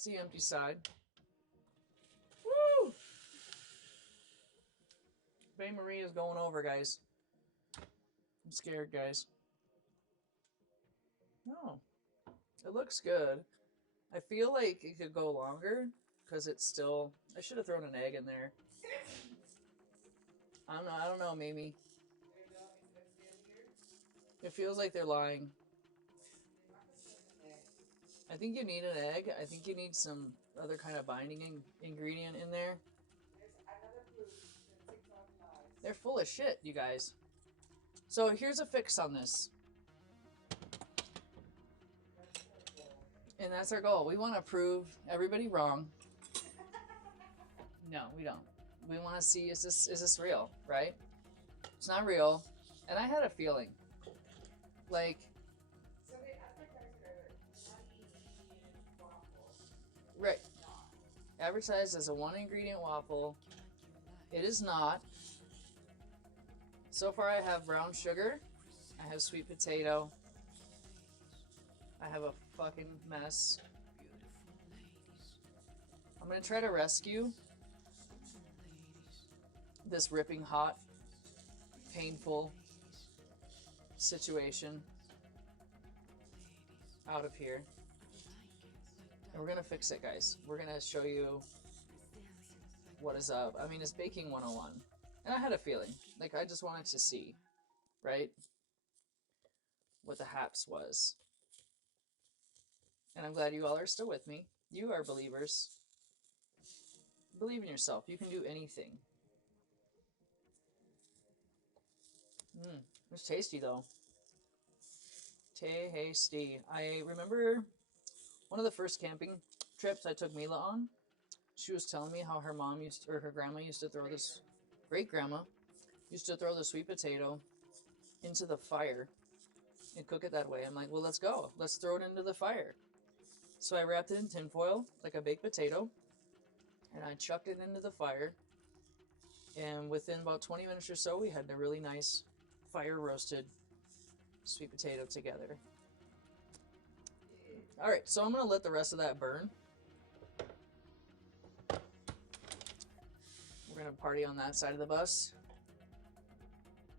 the empty side. Woo! Bae Marie is going over, guys. I'm scared, guys. No. It looks good. I feel like it could go longer because it's still... I should have thrown an egg in there. I don't know, Mimi. It feels like they're lying. I think you need an egg. I think you need some other kind of binding ingredient in there. They're full of shit, you guys. So here's a fix on this. And that's our goal. We want to prove everybody wrong. No, we don't. We want to see, is this real, right? It's not real. And I had a feeling. Like, So they advertise their 1 ingredient waffle. right. Advertised as a 1-ingredient waffle. It is not. So far I have brown sugar. I have sweet potato. I have a fucking mess. I'm gonna try to rescue this ripping hot, painful situation out of here. And we're gonna fix it, guys. We're gonna show you what is up. I mean, it's baking 101. And I had a feeling. Like, I just wanted to see, right? What the haps was. And I'm glad you all are still with me. You are believers. Believe in yourself. You can do anything. It's tasty, though. Tasty. I remember one of the first camping trips I took Mila on. She was telling me how her mom used, or her grandma used to throw this, great-grandma, used to throw the sweet potato into the fire and cook it that way. I'm like, well, let's go. Let's throw it into the fire. So I wrapped it in tinfoil, like a baked potato, and I chucked it into the fire. And within about 20 minutes or so, we had a really nice fire-roasted sweet potato together. All right, so I'm going to let the rest of that burn. gonna party on that side of the bus.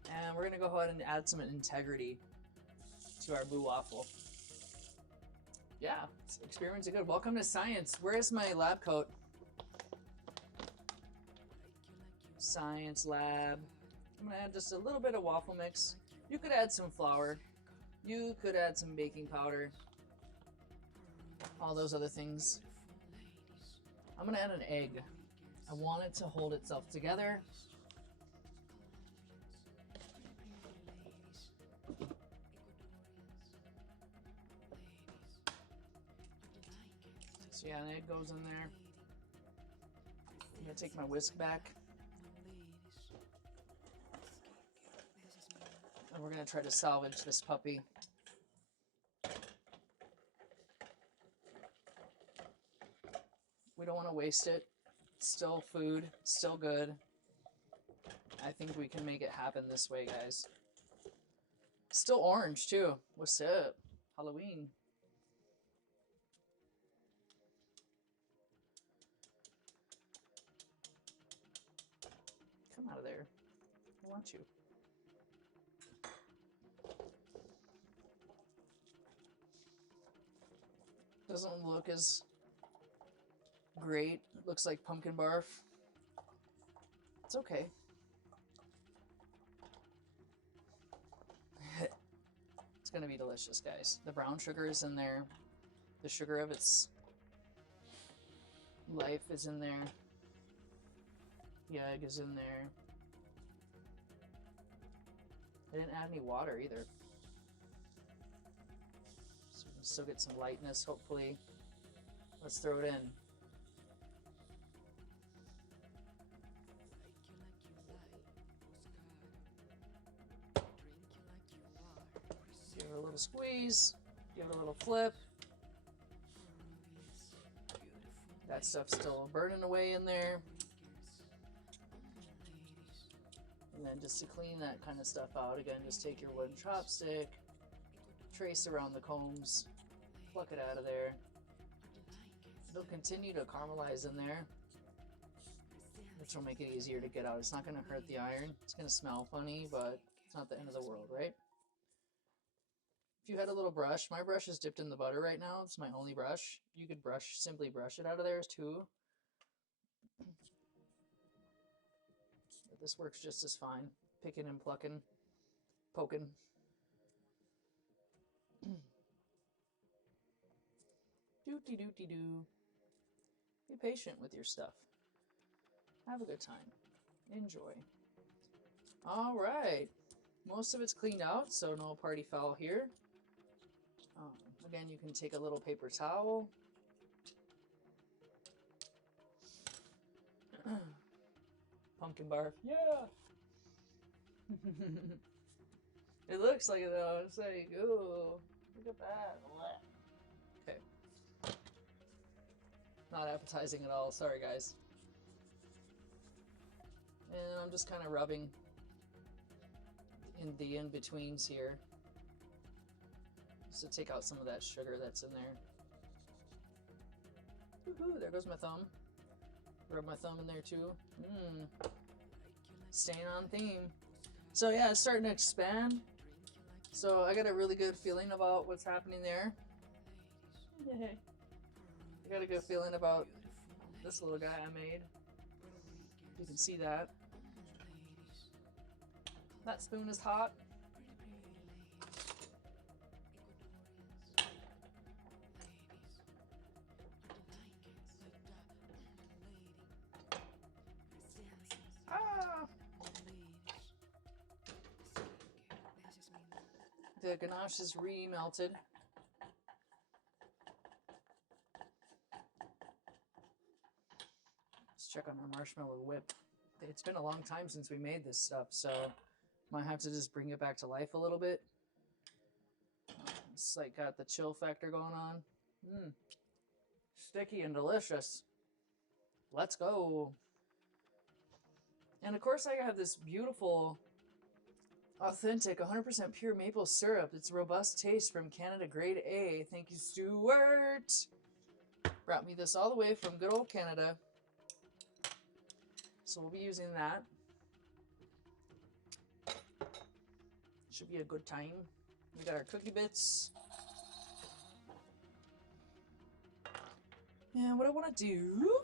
And we're gonna go ahead and add some integrity to our Boo Waffle. Yeah, experiments are good. Welcome to science. Where's my lab coat? Science lab. I'm gonna add just a little bit of waffle mix. You could add some flour. You could add some baking powder. All those other things. I'm gonna add an egg. I want it to hold itself together. So yeah, an egg goes in there. I'm gonna take my whisk back. And we're gonna try to salvage this puppy. We don't want to waste it. It's still food, still good. I think we can make it happen this way, guys. Still orange too. What's up? Halloween. Come out of there. I want you. Doesn't look as great. Looks like pumpkin barf. It's okay. It's gonna be delicious, guys. The brown sugar is in there. The sugar of its life is in there. The egg is in there. I didn't add any water either. So we can still get some lightness, hopefully. Let's throw it in. Give it a little squeeze. Give it a little flip. That stuff's still burning away in there. And then just to clean that kind of stuff out, again, just take your wooden chopstick, trace around the combs, pluck it out of there. It'll continue to caramelize in there, which will make it easier to get out. It's not going to hurt the iron. It's going to smell funny, but it's not the end of the world, right? If you had a little brush, my brush is dipped in the butter right now. It's my only brush. You could simply brush it out of there too. But this works just as fine. Picking and plucking, poking. Dooty-dooty-doo. Be patient with your stuff. Have a good time. Enjoy. All right. Most of it's cleaned out, so no party foul here. Again, you can take a little paper towel. Pumpkin barf. Yeah! It looks like it though. It's like, ooh, look at that. Okay. Not appetizing at all. Sorry, guys. And I'm just kind of rubbing in the in-betweens here. Just to take out some of that sugar that's in there. Woohoo, there goes my thumb. Rub my thumb in there too. Staying on theme. So yeah, it's starting to expand. So I got a really good feeling about what's happening there. Yay. I got a good feeling about this little guy I made. You can see that. That spoon is hot. Ah! The ganache is re-melted. Let's check on our marshmallow whip. It's been a long time since we made this stuff, so might have to just bring it back to life a little bit. It's like got the chill factor going on. Sticky and delicious. Let's go. And of course I have this beautiful, authentic, 100% pure maple syrup. It's robust taste from Canada Grade A. Thank you, Stuart. Brought me this all the way from good old Canada. So we'll be using that. Should be a good time. We got our cookie bits. And what I want to do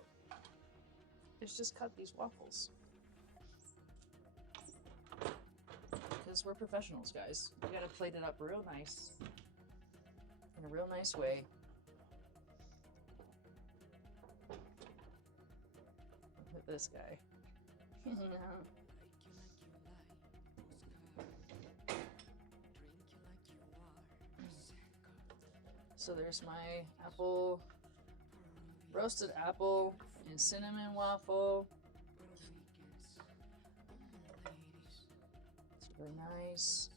is just cut these waffles. Because we're professionals, guys. We gotta plate it up real nice. In a real nice way. Look at this guy. So there's my apple, roasted apple and cinnamon waffle. Super nice.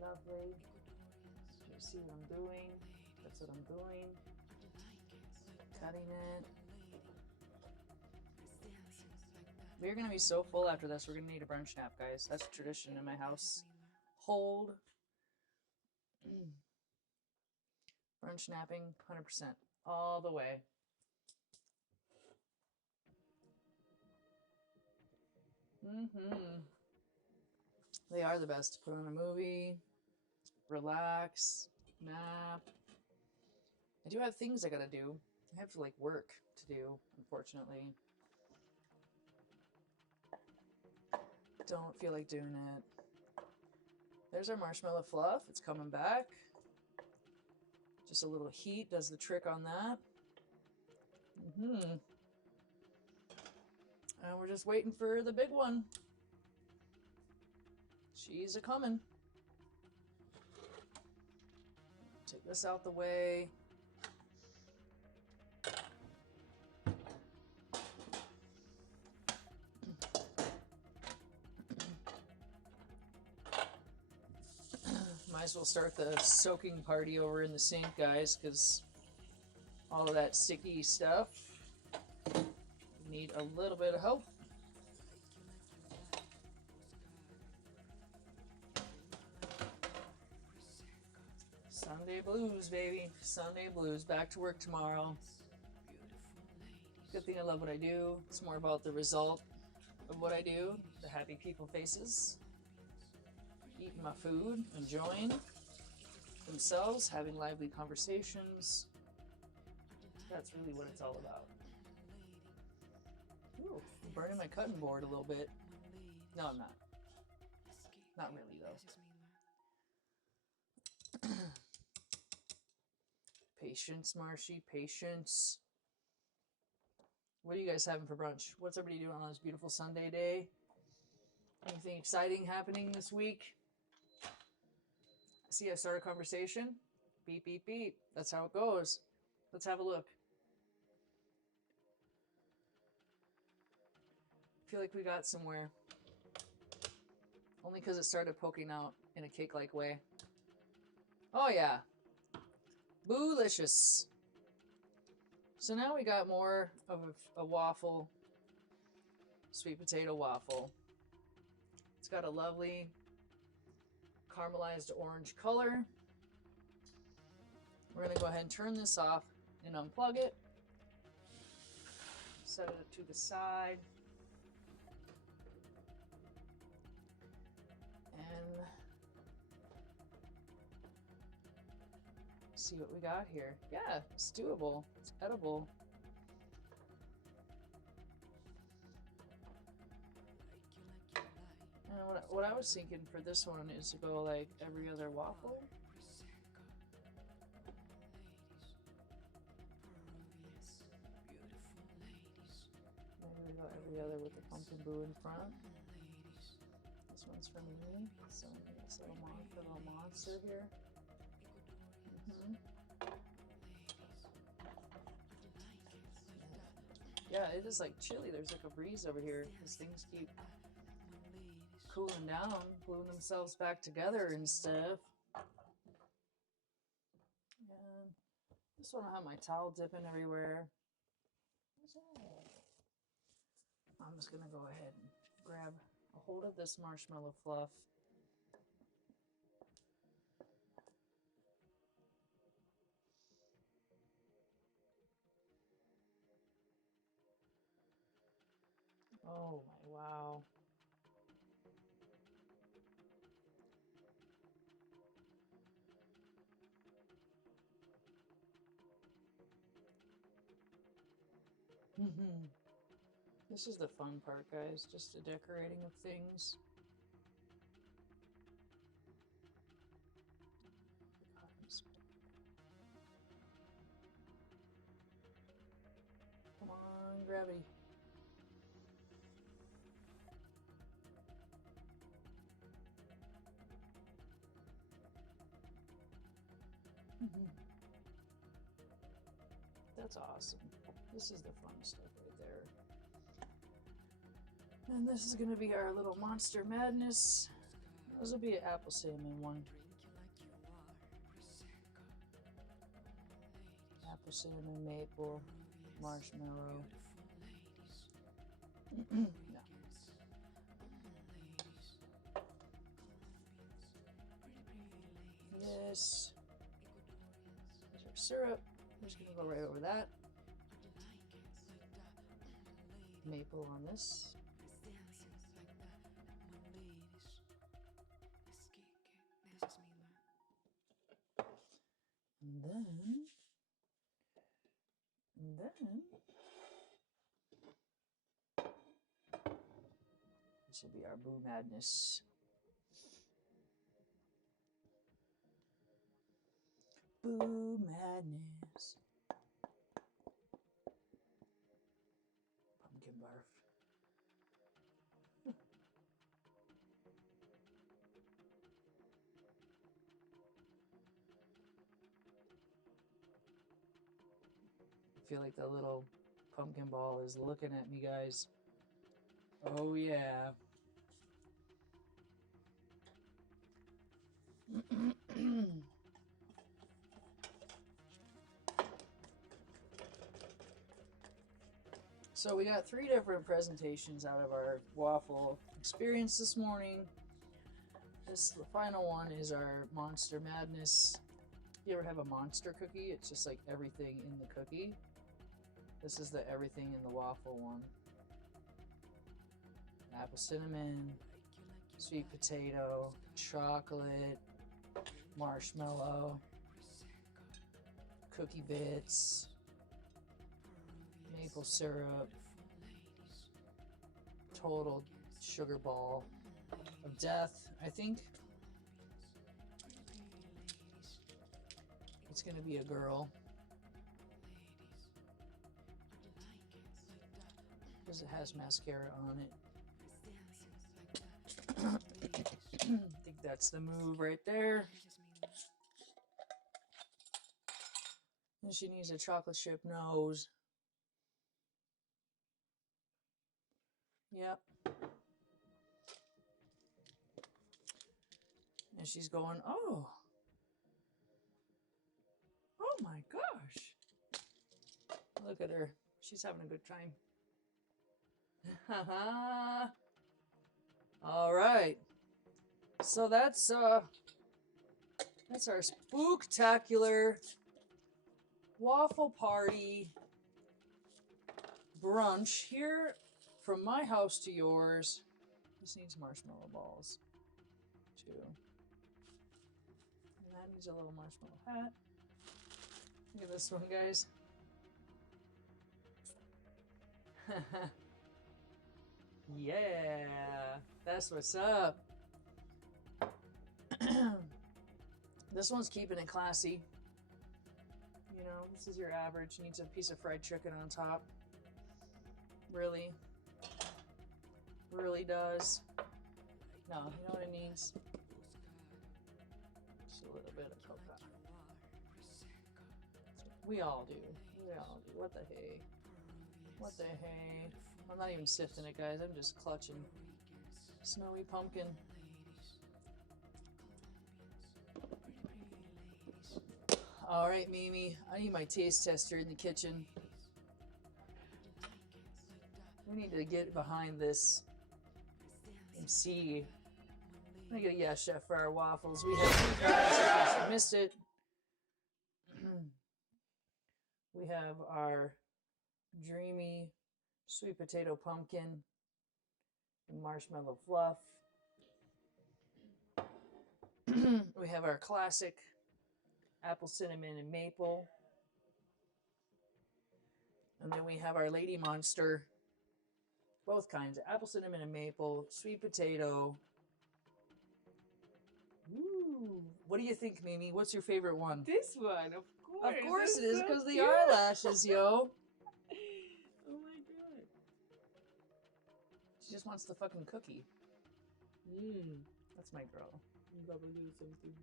Lovely. You see what I'm doing? That's what I'm doing. Cutting it. We're gonna be so full after this. We're gonna need a brunch nap, guys. That's a tradition in my house. Hold. Brunch napping, 100%, all the way. They are the best. Put on a movie, relax, nap. I do have things I gotta do. I have like work to do, unfortunately. Don't feel like doing it. There's our marshmallow fluff. It's coming back. Just a little heat does the trick on that. And we're just waiting for the big one. She's a-coming. Take this out the way. Might as well start the soaking party over in the sink, guys, because all of that sticky stuff need a little bit of help. Sunday blues, baby. Sunday blues. Back to work tomorrow. Good thing I love what I do. It's more about the result of what I do. The happy people faces. Eating my food, enjoying themselves, having lively conversations. That's really what it's all about. Ooh, I'm burning my cutting board a little bit. No, I'm not. Not really, though. Patience, Marshy, patience. What are you guys having for brunch? What's everybody doing on this beautiful Sunday day? Anything exciting happening this week? See, I start a conversation. Beep, beep, beep. That's how it goes. Let's have a look. I feel like we got somewhere. Only because it started poking out in a cake-like way. Oh, yeah. Boolishous. So now we got more of a waffle. Sweet potato waffle. It's got a lovely caramelized orange color. We're going to go ahead and turn this off and unplug it. Set it to the side. And see what we got here. Yeah, it's doable. It's edible. And what I was thinking for this one is to go like every other waffle. Maybe we go every other with the pumpkin boo in front. This one's for me, so it's a little monster here. Yeah, it is like chilly. There's like a breeze over here because things keep cooling down, gluing themselves back together and stuff. And just want to have my towel dipping everywhere. I'm just gonna go ahead and grab a hold of this marshmallow fluff. Oh my, wow. This is the fun part, guys, just the decorating of things. Come on, gravity. That's awesome. This is the fun stuff right there. And this is going to be our little Monster Madness. This will be an apple cinnamon one. Apple cinnamon, maple, marshmallow. No. Yes. There's our syrup. I'm just going to go right over that. Maple on this. And then this will be our Boo Madness. Boo Madness. Pumpkin barf. I feel like the little pumpkin ball is looking at me, guys. Oh yeah. So we got 3 different presentations out of our waffle experience this morning. The final one is our Monster Madness. You ever have a monster cookie? It's just like everything in the cookie. This is the everything in the waffle one. Apple cinnamon, sweet potato, chocolate, marshmallow, cookie bits, maple syrup, total sugar ball of death, I think. It's gonna be a girl. Because it has mascara on it. I think that's the move right there. And she needs a chocolate chip nose. Yep. And she's going, oh. Oh my gosh. Look at her. She's having a good time. All right. So that's our spooktacular waffle party brunch here from my house to yours. This needs marshmallow balls too. And that needs a little marshmallow hat. Look at this one, guys. Yeah, that's what's up. This one's keeping it classy. You know, this is your average. Needs a piece of fried chicken on top. Really does. No, you know what it needs? Just a little bit of cocoa. We all do. We all do. What the hey? What the hey? I'm not even sifting it, guys. I'm just clutching. Snowy pumpkin. All right, Mimi. I need my taste tester in the kitchen. We need to get behind this and see. I'm gonna get a yes chef for our waffles. We have missed it. We have our dreamy sweet potato pumpkin marshmallow fluff. We have our classic apple, cinnamon, and maple. And then we have our Lady Monster. Both kinds. Apple, cinnamon, and maple. Sweet potato. Ooh. What do you think, Mimi? What's your favorite one? This one, of course. Of course it That's is, so because the cute. eyelashes, yo. Oh my god. She just wants the fucking cookie. That's my girl. You probably do something.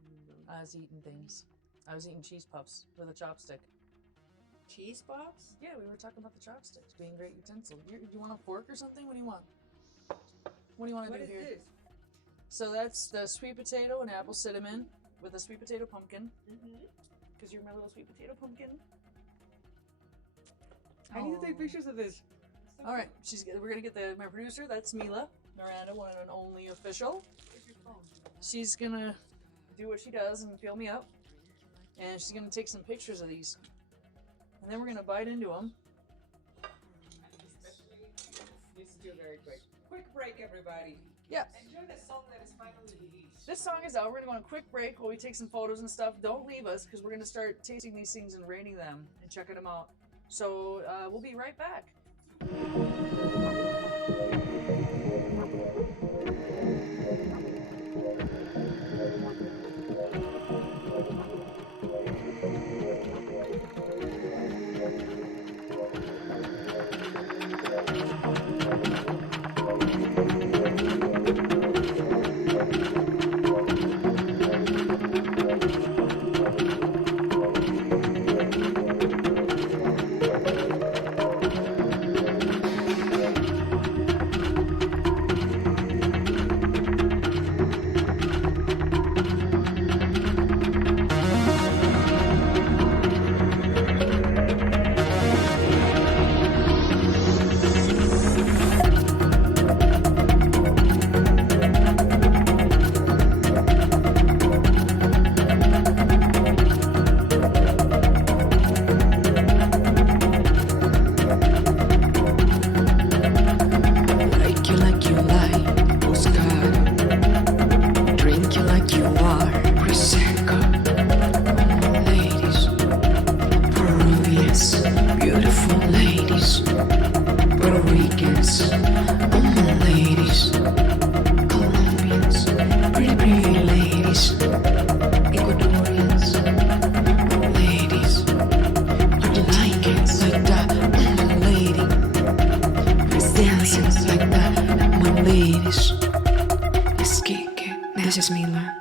I was eating things. I was eating cheese puffs with a chopstick. Cheese pops? Yeah, we were talking about the chopsticks being great utensil. Do you want a fork or something? What do you want? What do you want to What do is here? this? So that's the sweet potato and apple cinnamon with a sweet potato pumpkin. Because you're my little sweet potato pumpkin. I need to take Oh. pictures of this. All right, we're gonna get my producer. That's Mila Miranda, one and only official. Where's your phone? She's gonna do what she does and fill me up, and she's gonna take some pictures of these, and then we're gonna bite into them. Especially, this is still very quick. Quick break, everybody. Yeah. Enjoy the song that is finally released. This song is out. We're gonna go on a quick break while we take some photos and stuff. Don't leave us, because we're gonna start tasting these things and rating them and checking them out. So we'll be right back. Like you like, Oscar. Drink you like you are, Prosecco. Ladies, Peruvians, beautiful ladies. Puerto Ricans, ladies. Colombians, pretty ladies. Ecuadorians, ladies. Are you like it like that, lady? Brazilians like that, my ladies. Let's kick it. This is Mila.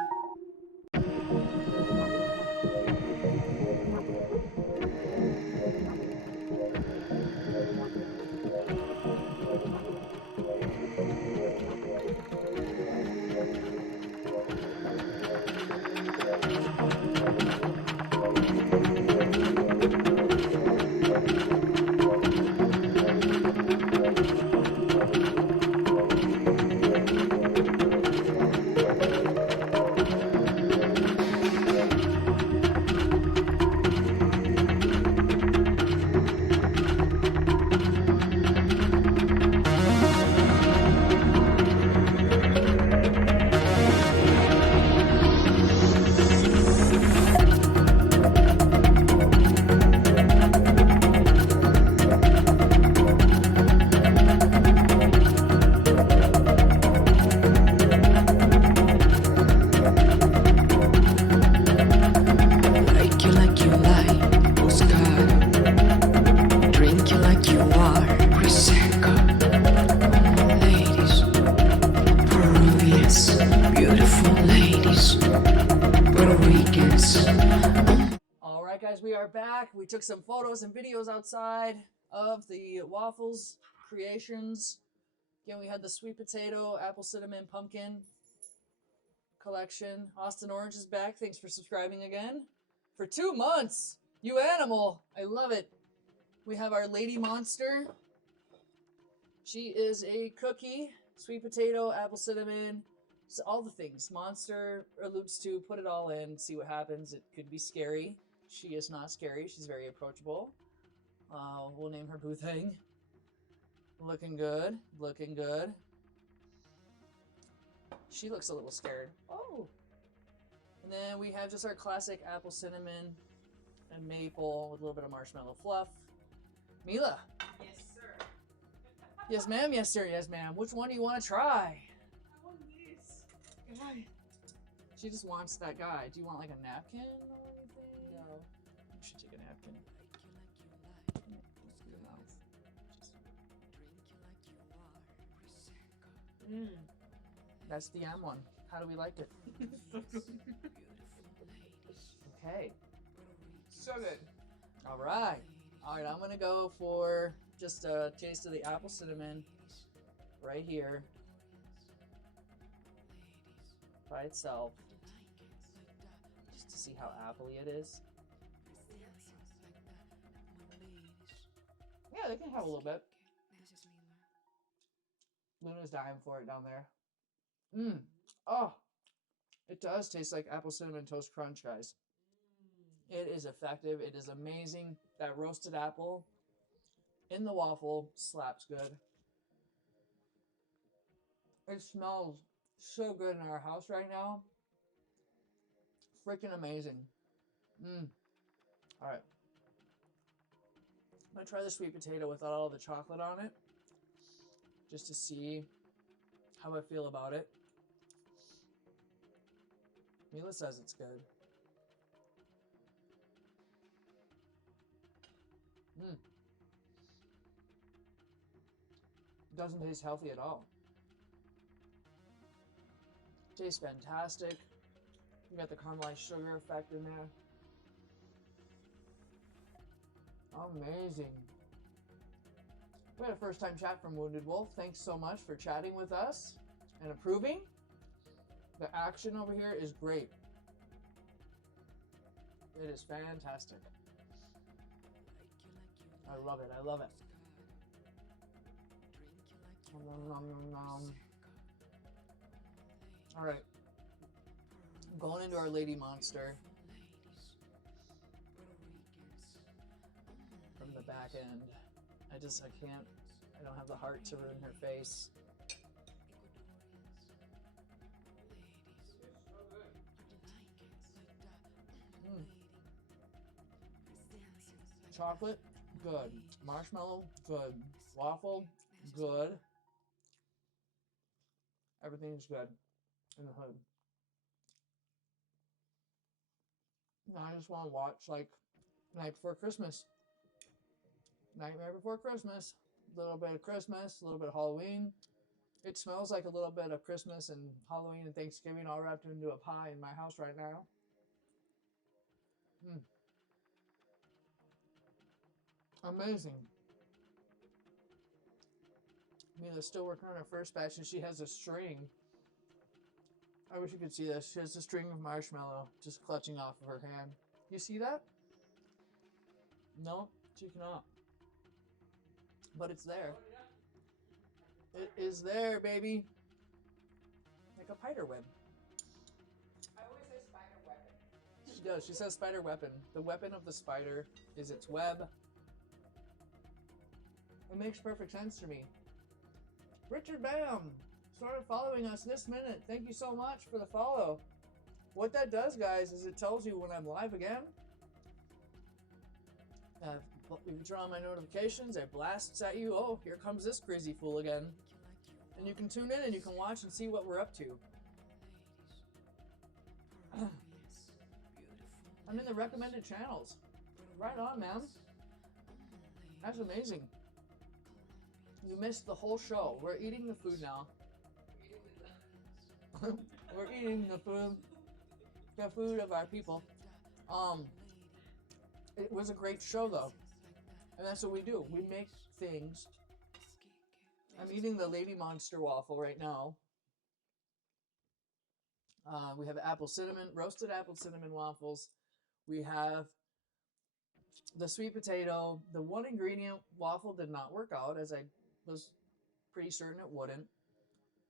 Like you like, Oscar. Drink you like you are, Prosecco. Ladies, Peruvians, beautiful ladies. Puerto Ricans. All right, guys, we are back. We took some photos and videos outside of the waffles creations. Again, we had the sweet potato, apple, cinnamon, pumpkin collection. Austin Orange is back. Thanks for subscribing again. For 2 months. You animal. I love it. We have our Lady Monster. She is a cookie, sweet potato, apple, cinnamon, so all the things. Monster alludes to put it all in, see what happens. It could be scary. She is not scary. She's very approachable. We'll name her Boo Thing. Looking good. Looking good. She looks a little scared. Oh. And then we have just our classic apple cinnamon and maple with a little bit of marshmallow fluff. Mila. Yes, sir. Yes, ma'am. Yes, sir. Yes, ma'am. Which one do you want to try? I want this. Guy. She just wants that guy. Do you want like a napkin or anything? No. You should take a napkin. Just good enough. That's the M one. How do we like it? Okay. So good. All right. All right. I'm gonna go for just a taste of the apple cinnamon right here by itself, just to see how appley it is. Yeah, they can have a little bit. Luna's dying for it down there. Mmm. Oh, it does taste like apple cinnamon toast crunch, guys. It is effective. It is amazing. That roasted apple in the waffle slaps good. It smells so good in our house right now. Freaking amazing. All right. I'm gonna try the sweet potato without all the chocolate on it, just to see how I feel about it. Mila says it's good. Doesn't taste healthy at all. Tastes fantastic. You got the caramelized sugar effect in there. Amazing. We had a first time chat from Wounded Wolf. Thanks so much for chatting with us and approving. The action over here is great. It is fantastic. I love it. I love it. All right. Going into our lady monster from the back end. I don't have the heart to ruin her face. Chocolate, good. Marshmallow, good. Waffle, good. Everything's good in the hood. Now I just want to watch like Night Before Christmas. Nightmare Before Christmas. A little bit of Christmas, a little bit of Halloween. It smells like a little bit of Christmas and Halloween and Thanksgiving all wrapped into a pie in my house right now. Amazing. Mila's still working on her first batch and she has a string. I wish you could see this. She has a string of marshmallow just clutching off of her hand. You see that? No, she cannot. But it's there. It is there, baby. Like a spider web. I always say spider weapon. She does. She says spider weapon. The weapon of the spider is its web. It makes perfect sense to me. Richard Bam started following us this minute. Thank you so much for the follow. What that does, guys, is it tells you when I'm live again. If you turn on my notifications, it blasts at you. Oh, here comes this crazy fool again. And you can tune in and you can watch and see what we're up to. I'm in the recommended channels. Right on, man. That's amazing. You missed the whole show. We're eating the food now. We're eating the food of our people. It was a great show though. And that's what we do. We make things. I'm eating the Lady Monster waffle right now. We have roasted apple cinnamon waffles. We have the sweet potato. The one ingredient waffle did not work out, as I was pretty certain it wouldn't.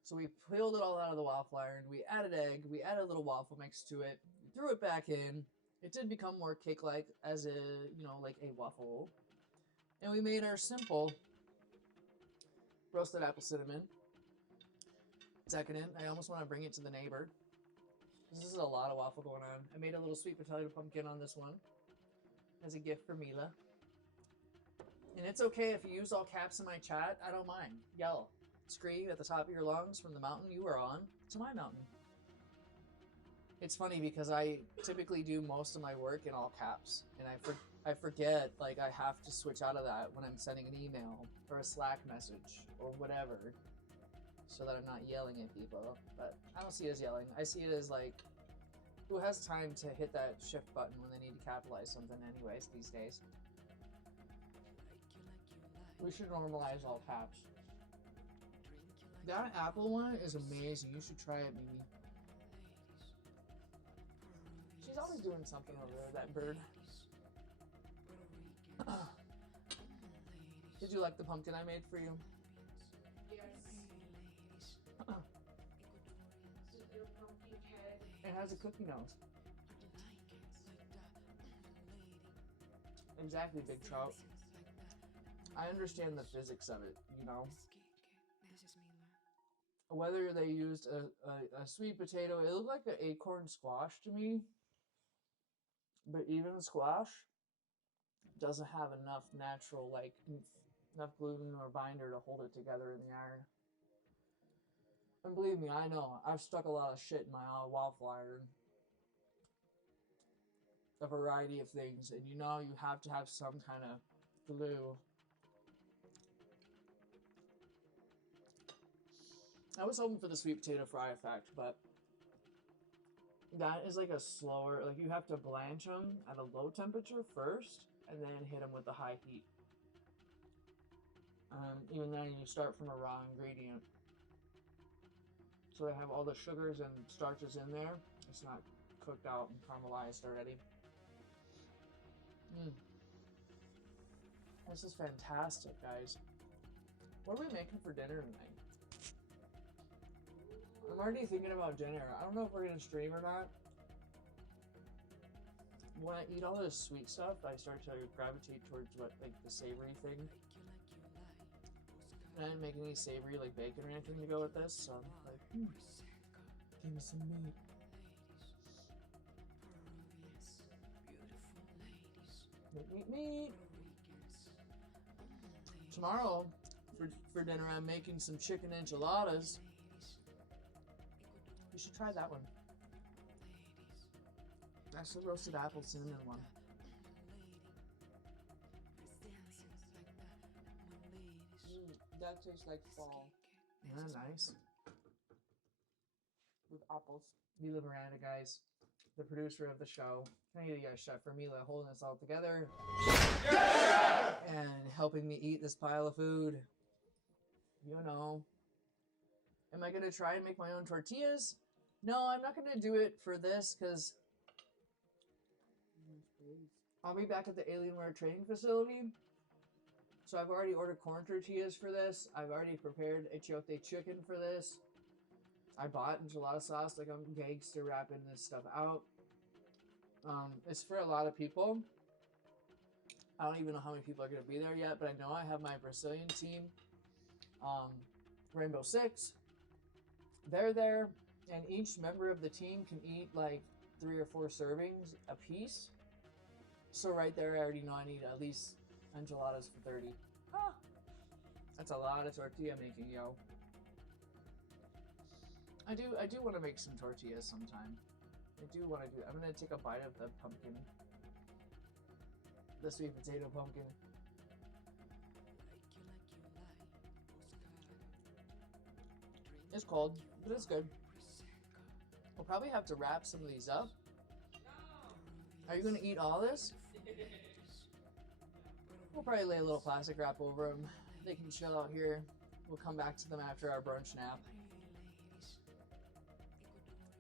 So we peeled it all out of the waffle iron. We added egg. We added a little waffle mix to it. We threw it back in. It did become more cake-like as like a waffle. And we made our simple roasted apple cinnamon. Decadent. I almost want to bring it to the neighbor. This is a lot of waffle going on. I made a little sweet potato pumpkin on this one as a gift for Mila. And it's okay if you use all caps in my chat. I don't mind. Yell. Scream at the top of your lungs from the mountain you are on to my mountain. It's funny because I typically do most of my work in all caps. And I forget, like, I have to switch out of that when I'm sending an email or a Slack message or whatever, so that I'm not yelling at people. But I don't see it as yelling. I see it as, like, who has time to hit that shift button when they need to capitalize something anyways these days? We should normalize all caps. That apple one is amazing. You should try it, Mimi. She's always doing something over there, that bird. Did you like the pumpkin I made for you? Yes. This is your pumpkin head. It has a cookie nose. Exactly, Big Trout. I understand the physics of it, you know? Whether they used a sweet potato, it looked like an acorn squash to me. But even squash doesn't have enough natural, like, enough gluten or binder to hold it together in the iron. And believe me, I know. I've stuck a lot of shit in my waffle iron. A variety of things. And you know you have to have some kind of glue. I was hoping for the sweet potato fry effect, but that is like a slower, like you have to blanch them at a low temperature first and then hit them with the high heat. Even then you start from a raw ingredient. So they have all the sugars and starches in there. It's not cooked out and caramelized already. This is fantastic, guys. What are we making for dinner tonight? I'm already thinking about dinner. I don't know if we're gonna stream or not. When I eat all this sweet stuff, I start to gravitate towards what, like, the savory thing. And I didn't make any savory, like bacon or anything to go with this, so I'm like, give me some meat. Meat. Tomorrow, for dinner, I'm making some chicken enchiladas. You should try that one. That's the roasted apple cinnamon one. That tastes like fall. Yeah, nice. With apples. Mila Miranda, guys. The producer of the show. Thank you guys, Chef, for Mila holding us all together. Yeah! And helping me eat this pile of food. You know. Am I going to try and make my own tortillas? No, I'm not going to do it for this because I'll be back at the Alienware training facility. So I've already ordered corn tortillas for this. I've already prepared achiote chicken for this. I bought enchilada sauce, like I'm gangster wrapping this stuff out. It's for a lot of people. I don't even know how many people are going to be there yet, but I know I have my Brazilian team, Rainbow Six. They're there, and each member of the team can eat like 3 or 4 servings a piece. So right there, I already know I need at least enchiladas for 30. Huh. That's a lot of tortilla making, yo. I do want to make some tortillas sometime. I do want to do. I'm gonna take a bite of the pumpkin, the sweet potato pumpkin. It's cold, but it's good. We'll probably have to wrap some of these up. Are you gonna eat all this? We'll probably lay a little plastic wrap over them. They can chill out here. We'll come back to them after our brunch nap.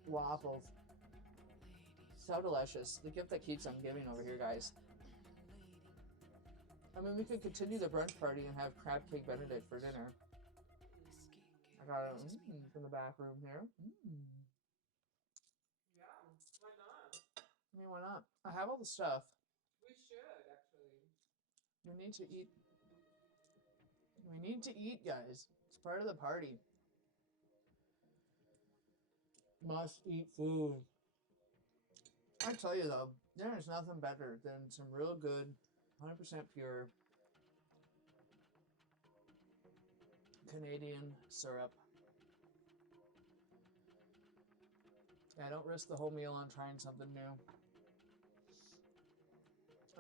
Waffles. So delicious. The gift that keeps on giving over here, guys. I mean, we could continue the brunch party and have crab cake benedict for dinner. I got it from the back room here. Yeah, why not? I mean, why not? I have all the stuff. We should, actually. We need to eat. We need to eat, guys. It's part of the party. Must eat food. I tell you though, there is nothing better than some real good, 100% pure Canadian syrup. I don't risk the whole meal on trying something new.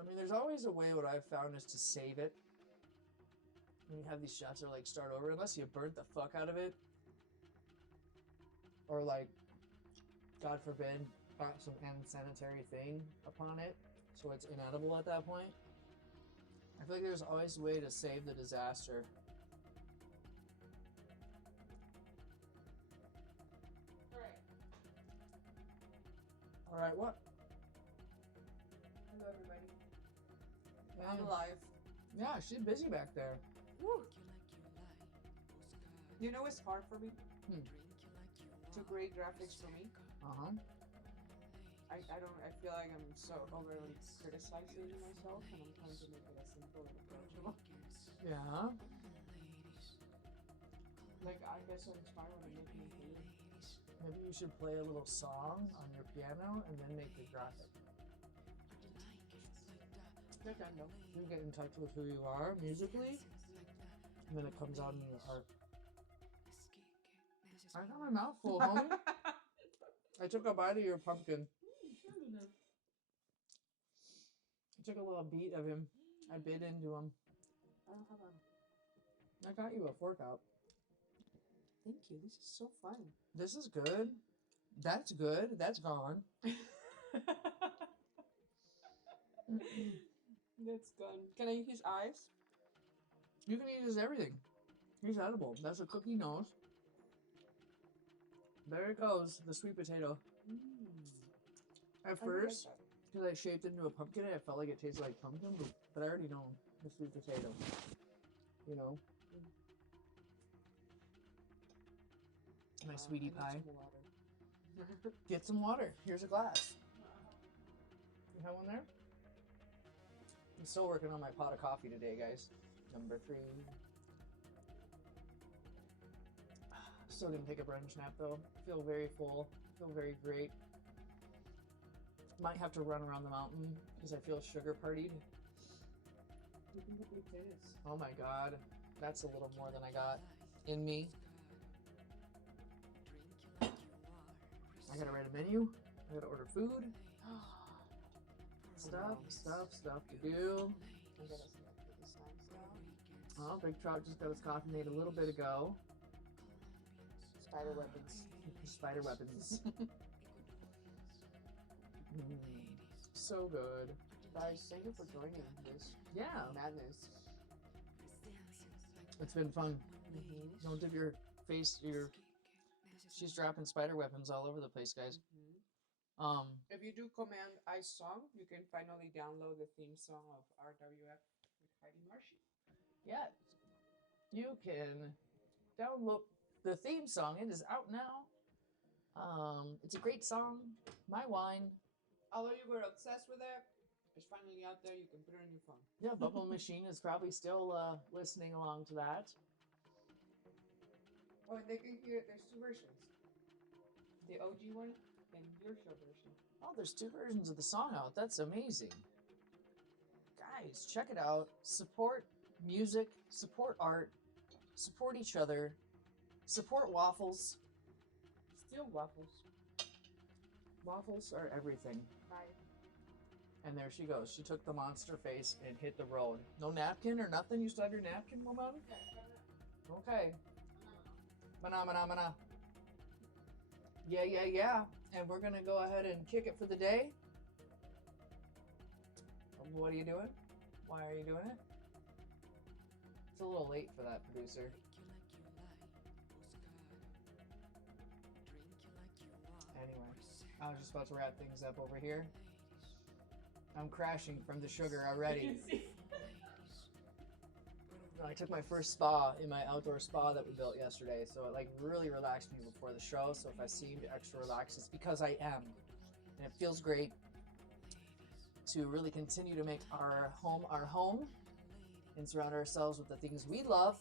I mean, there's always a way. What I've found is to save it. When you have these shots or like start over, unless you burnt the fuck out of it, or like, God forbid, got some unsanitary thing upon it, so it's inedible at that point. I feel like there's always a way to save the disaster. All right, what? Hello, everybody. Man, I'm alive. yeah, she's busy back there. Woo. You know what's hard for me? Hmm. To create graphics for me. Uh-huh. I feel like I'm so overly criticizing myself, and I'm trying to make it as simple and approachable. Yeah. Like, I get so inspired when I'm making food. Maybe you should play a little song on your piano and then make the graphic. They're done though. You get in touch with who you are musically, and then it comes out in your art. I got my mouth full, homie. I took a bite of your pumpkin. I took a little beat of him. I bit into him. I don't have a. I got you a fork out. Thank you. This is so fun. This is good. That's good. That's gone. That's gone. Can I use his eyes? You can use everything. He's edible. That's a cookie nose. There it goes, the sweet potato. At first, because I shaped it into a pumpkin, I felt like it tasted like pumpkin, but I already know the sweet potato. You know? My sweetie pie. Get some water. Here's a glass. You have one there? I'm still working on my pot of coffee today, guys. Number 3. Still didn't take a brunch nap though. Feel very full. Feel very great. Might have to run around the mountain because I feel sugar partied. Oh my god. That's a little more than I got in me. I gotta write a menu. I gotta order food. Stuff to do. Oh, Big Trout just got his coffee made a little bit ago. Spider weapons. Spider weapons. So good. Guys, thank you for joining this Yeah, madness. it's been fun. Don't dip your face. She's dropping spider weapons all over the place, guys. If you do command I song, you can finally download the theme song of RWF with Heidi Marshy. Yeah, you can download the theme song. It is out now. It's a great song. My wine. Although you were obsessed with it, it's finally out there. You can put it on your phone. Yeah, Bubble Machine is probably still listening along to that. Oh, and they can hear it. There's 2 versions. The OG one and your show version. Oh, there's 2 versions of the song out. That's amazing. Guys, check it out. Support music, support art, support each other, support waffles. Still waffles. Waffles are everything. Bye. And there she goes. She took the monster face and hit the road. No napkin or nothing? You still have your napkin, woman? Okay. Mana. Yeah. And we're gonna go ahead and kick it for the day. What are you doing? Why are you doing it? It's a little late for that, producer. Anyway, I was just about to wrap things up over here. I'm crashing from the sugar already. I took my first spa in my outdoor spa that we built yesterday, so it like really relaxed me before the show. So if I seemed extra relaxed, it's because I am. And it feels great to really continue to make our home and surround ourselves with the things we love.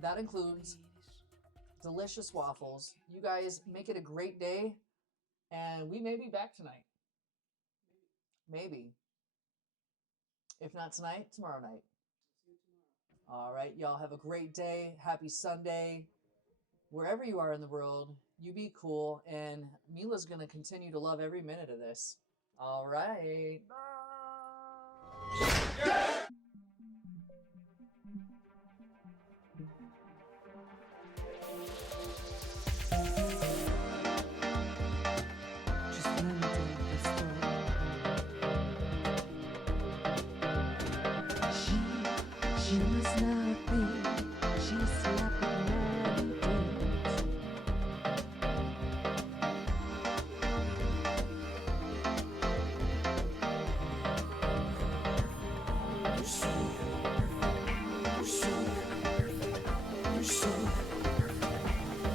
That includes delicious waffles. You guys make it a great day, and we may be back tonight. Maybe. If not tonight, tomorrow night. All right, y'all have a great day. Happy Sunday. Wherever you are in the world, you be cool, and Mila's going to continue to love every minute of this. All right. Just let me tell you the story. She must not be. She's slapping many dudes.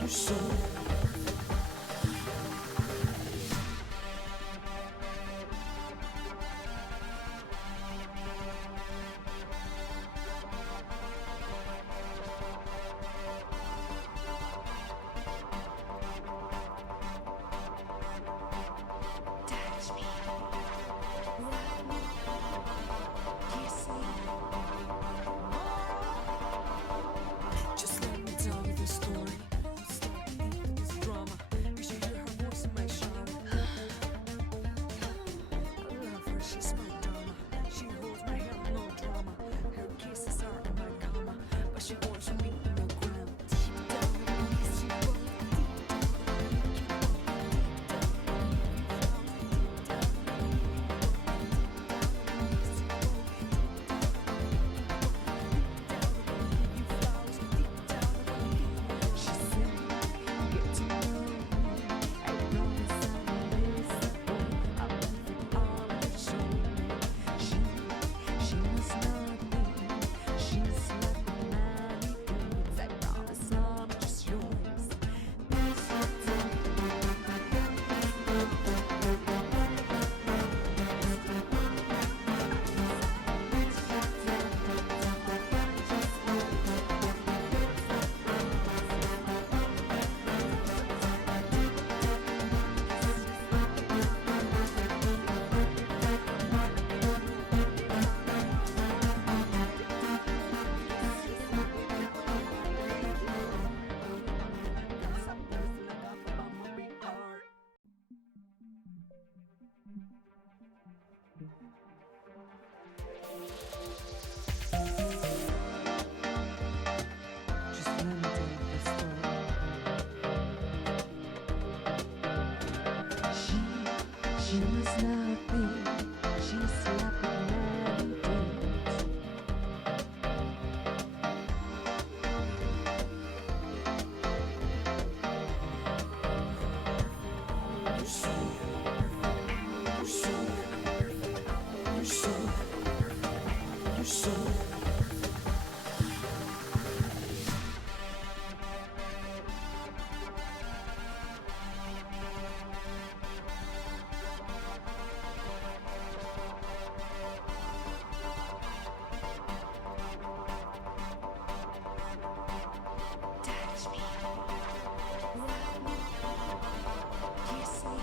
You're so touch me, rub me, kiss me. Just let me tell you the story. Stop believing this drama. You should hear her voice in my shower. I love her, she's my dama. She holds my hand, no drama. Her kisses are in my cama, but she wants me in the ground. Deep down in me, she won't. She said, get to know me. I promise I will listen. I'll leave it all to show me. She must not be. She's like many dudes. I promise I'm just yours. Just let me tell you the story. She must not be. She's slapping many dudes. You're so touch me, rub me, kiss me.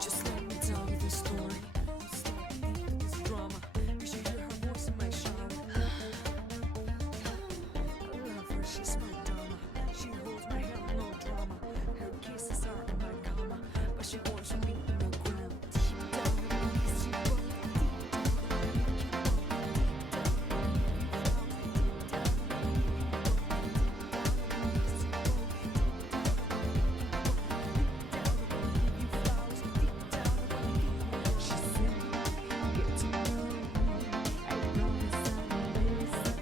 Just let me tell you the story. Stop believing this drama. You should hear her voice in my shower. I love her, she's my dama. She holds my hand, no drama. Her kisses are in my cama, but she wants me in the ground. Deep down in me, she won't. She said, get to know me. I promise I will listen.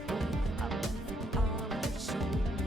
I'll leave it all to show me.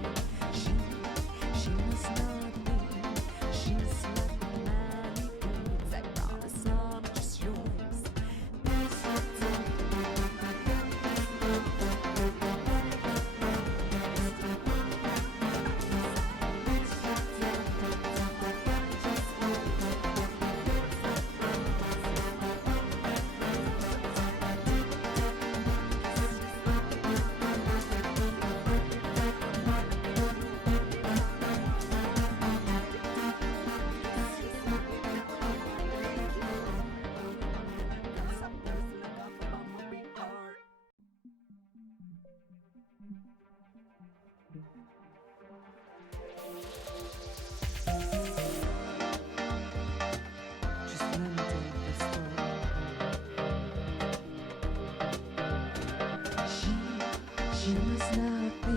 She must not be.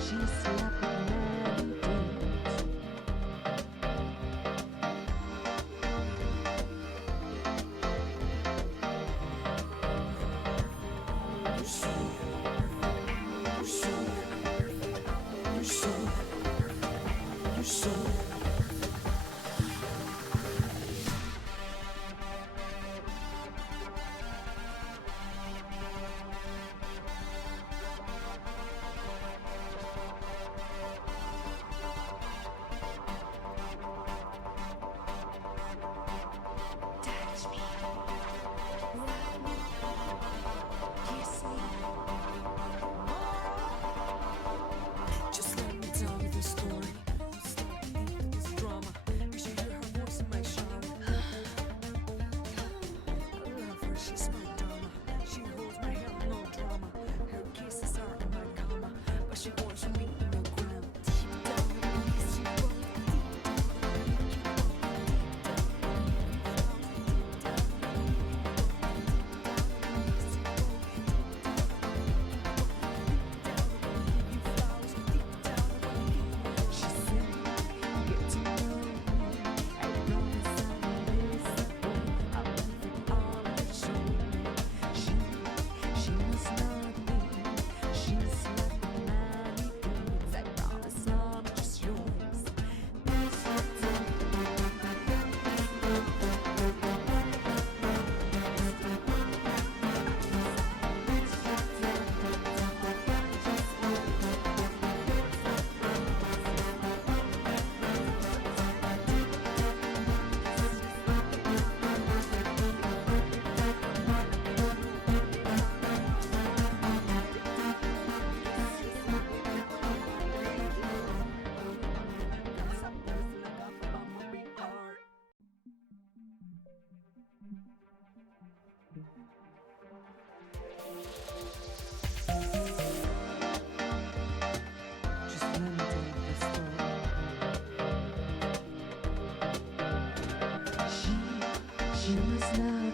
She slept with many dudes. Touch me, love me, kiss me. Just let me tell you the story. This drama. You should hear her voice in my shower. I love her, she's my dama. She holds my hand, no drama. Her kisses are in my cama, but she wants me in the ground. Deep down in my knees, she wants deep down in my knees, deep down she said, get to know me. I promise I will listen. I'll leave it all to show me. She must not be. She's like many dudes. I promise I'm just yours. Just let me tell you the story. She must not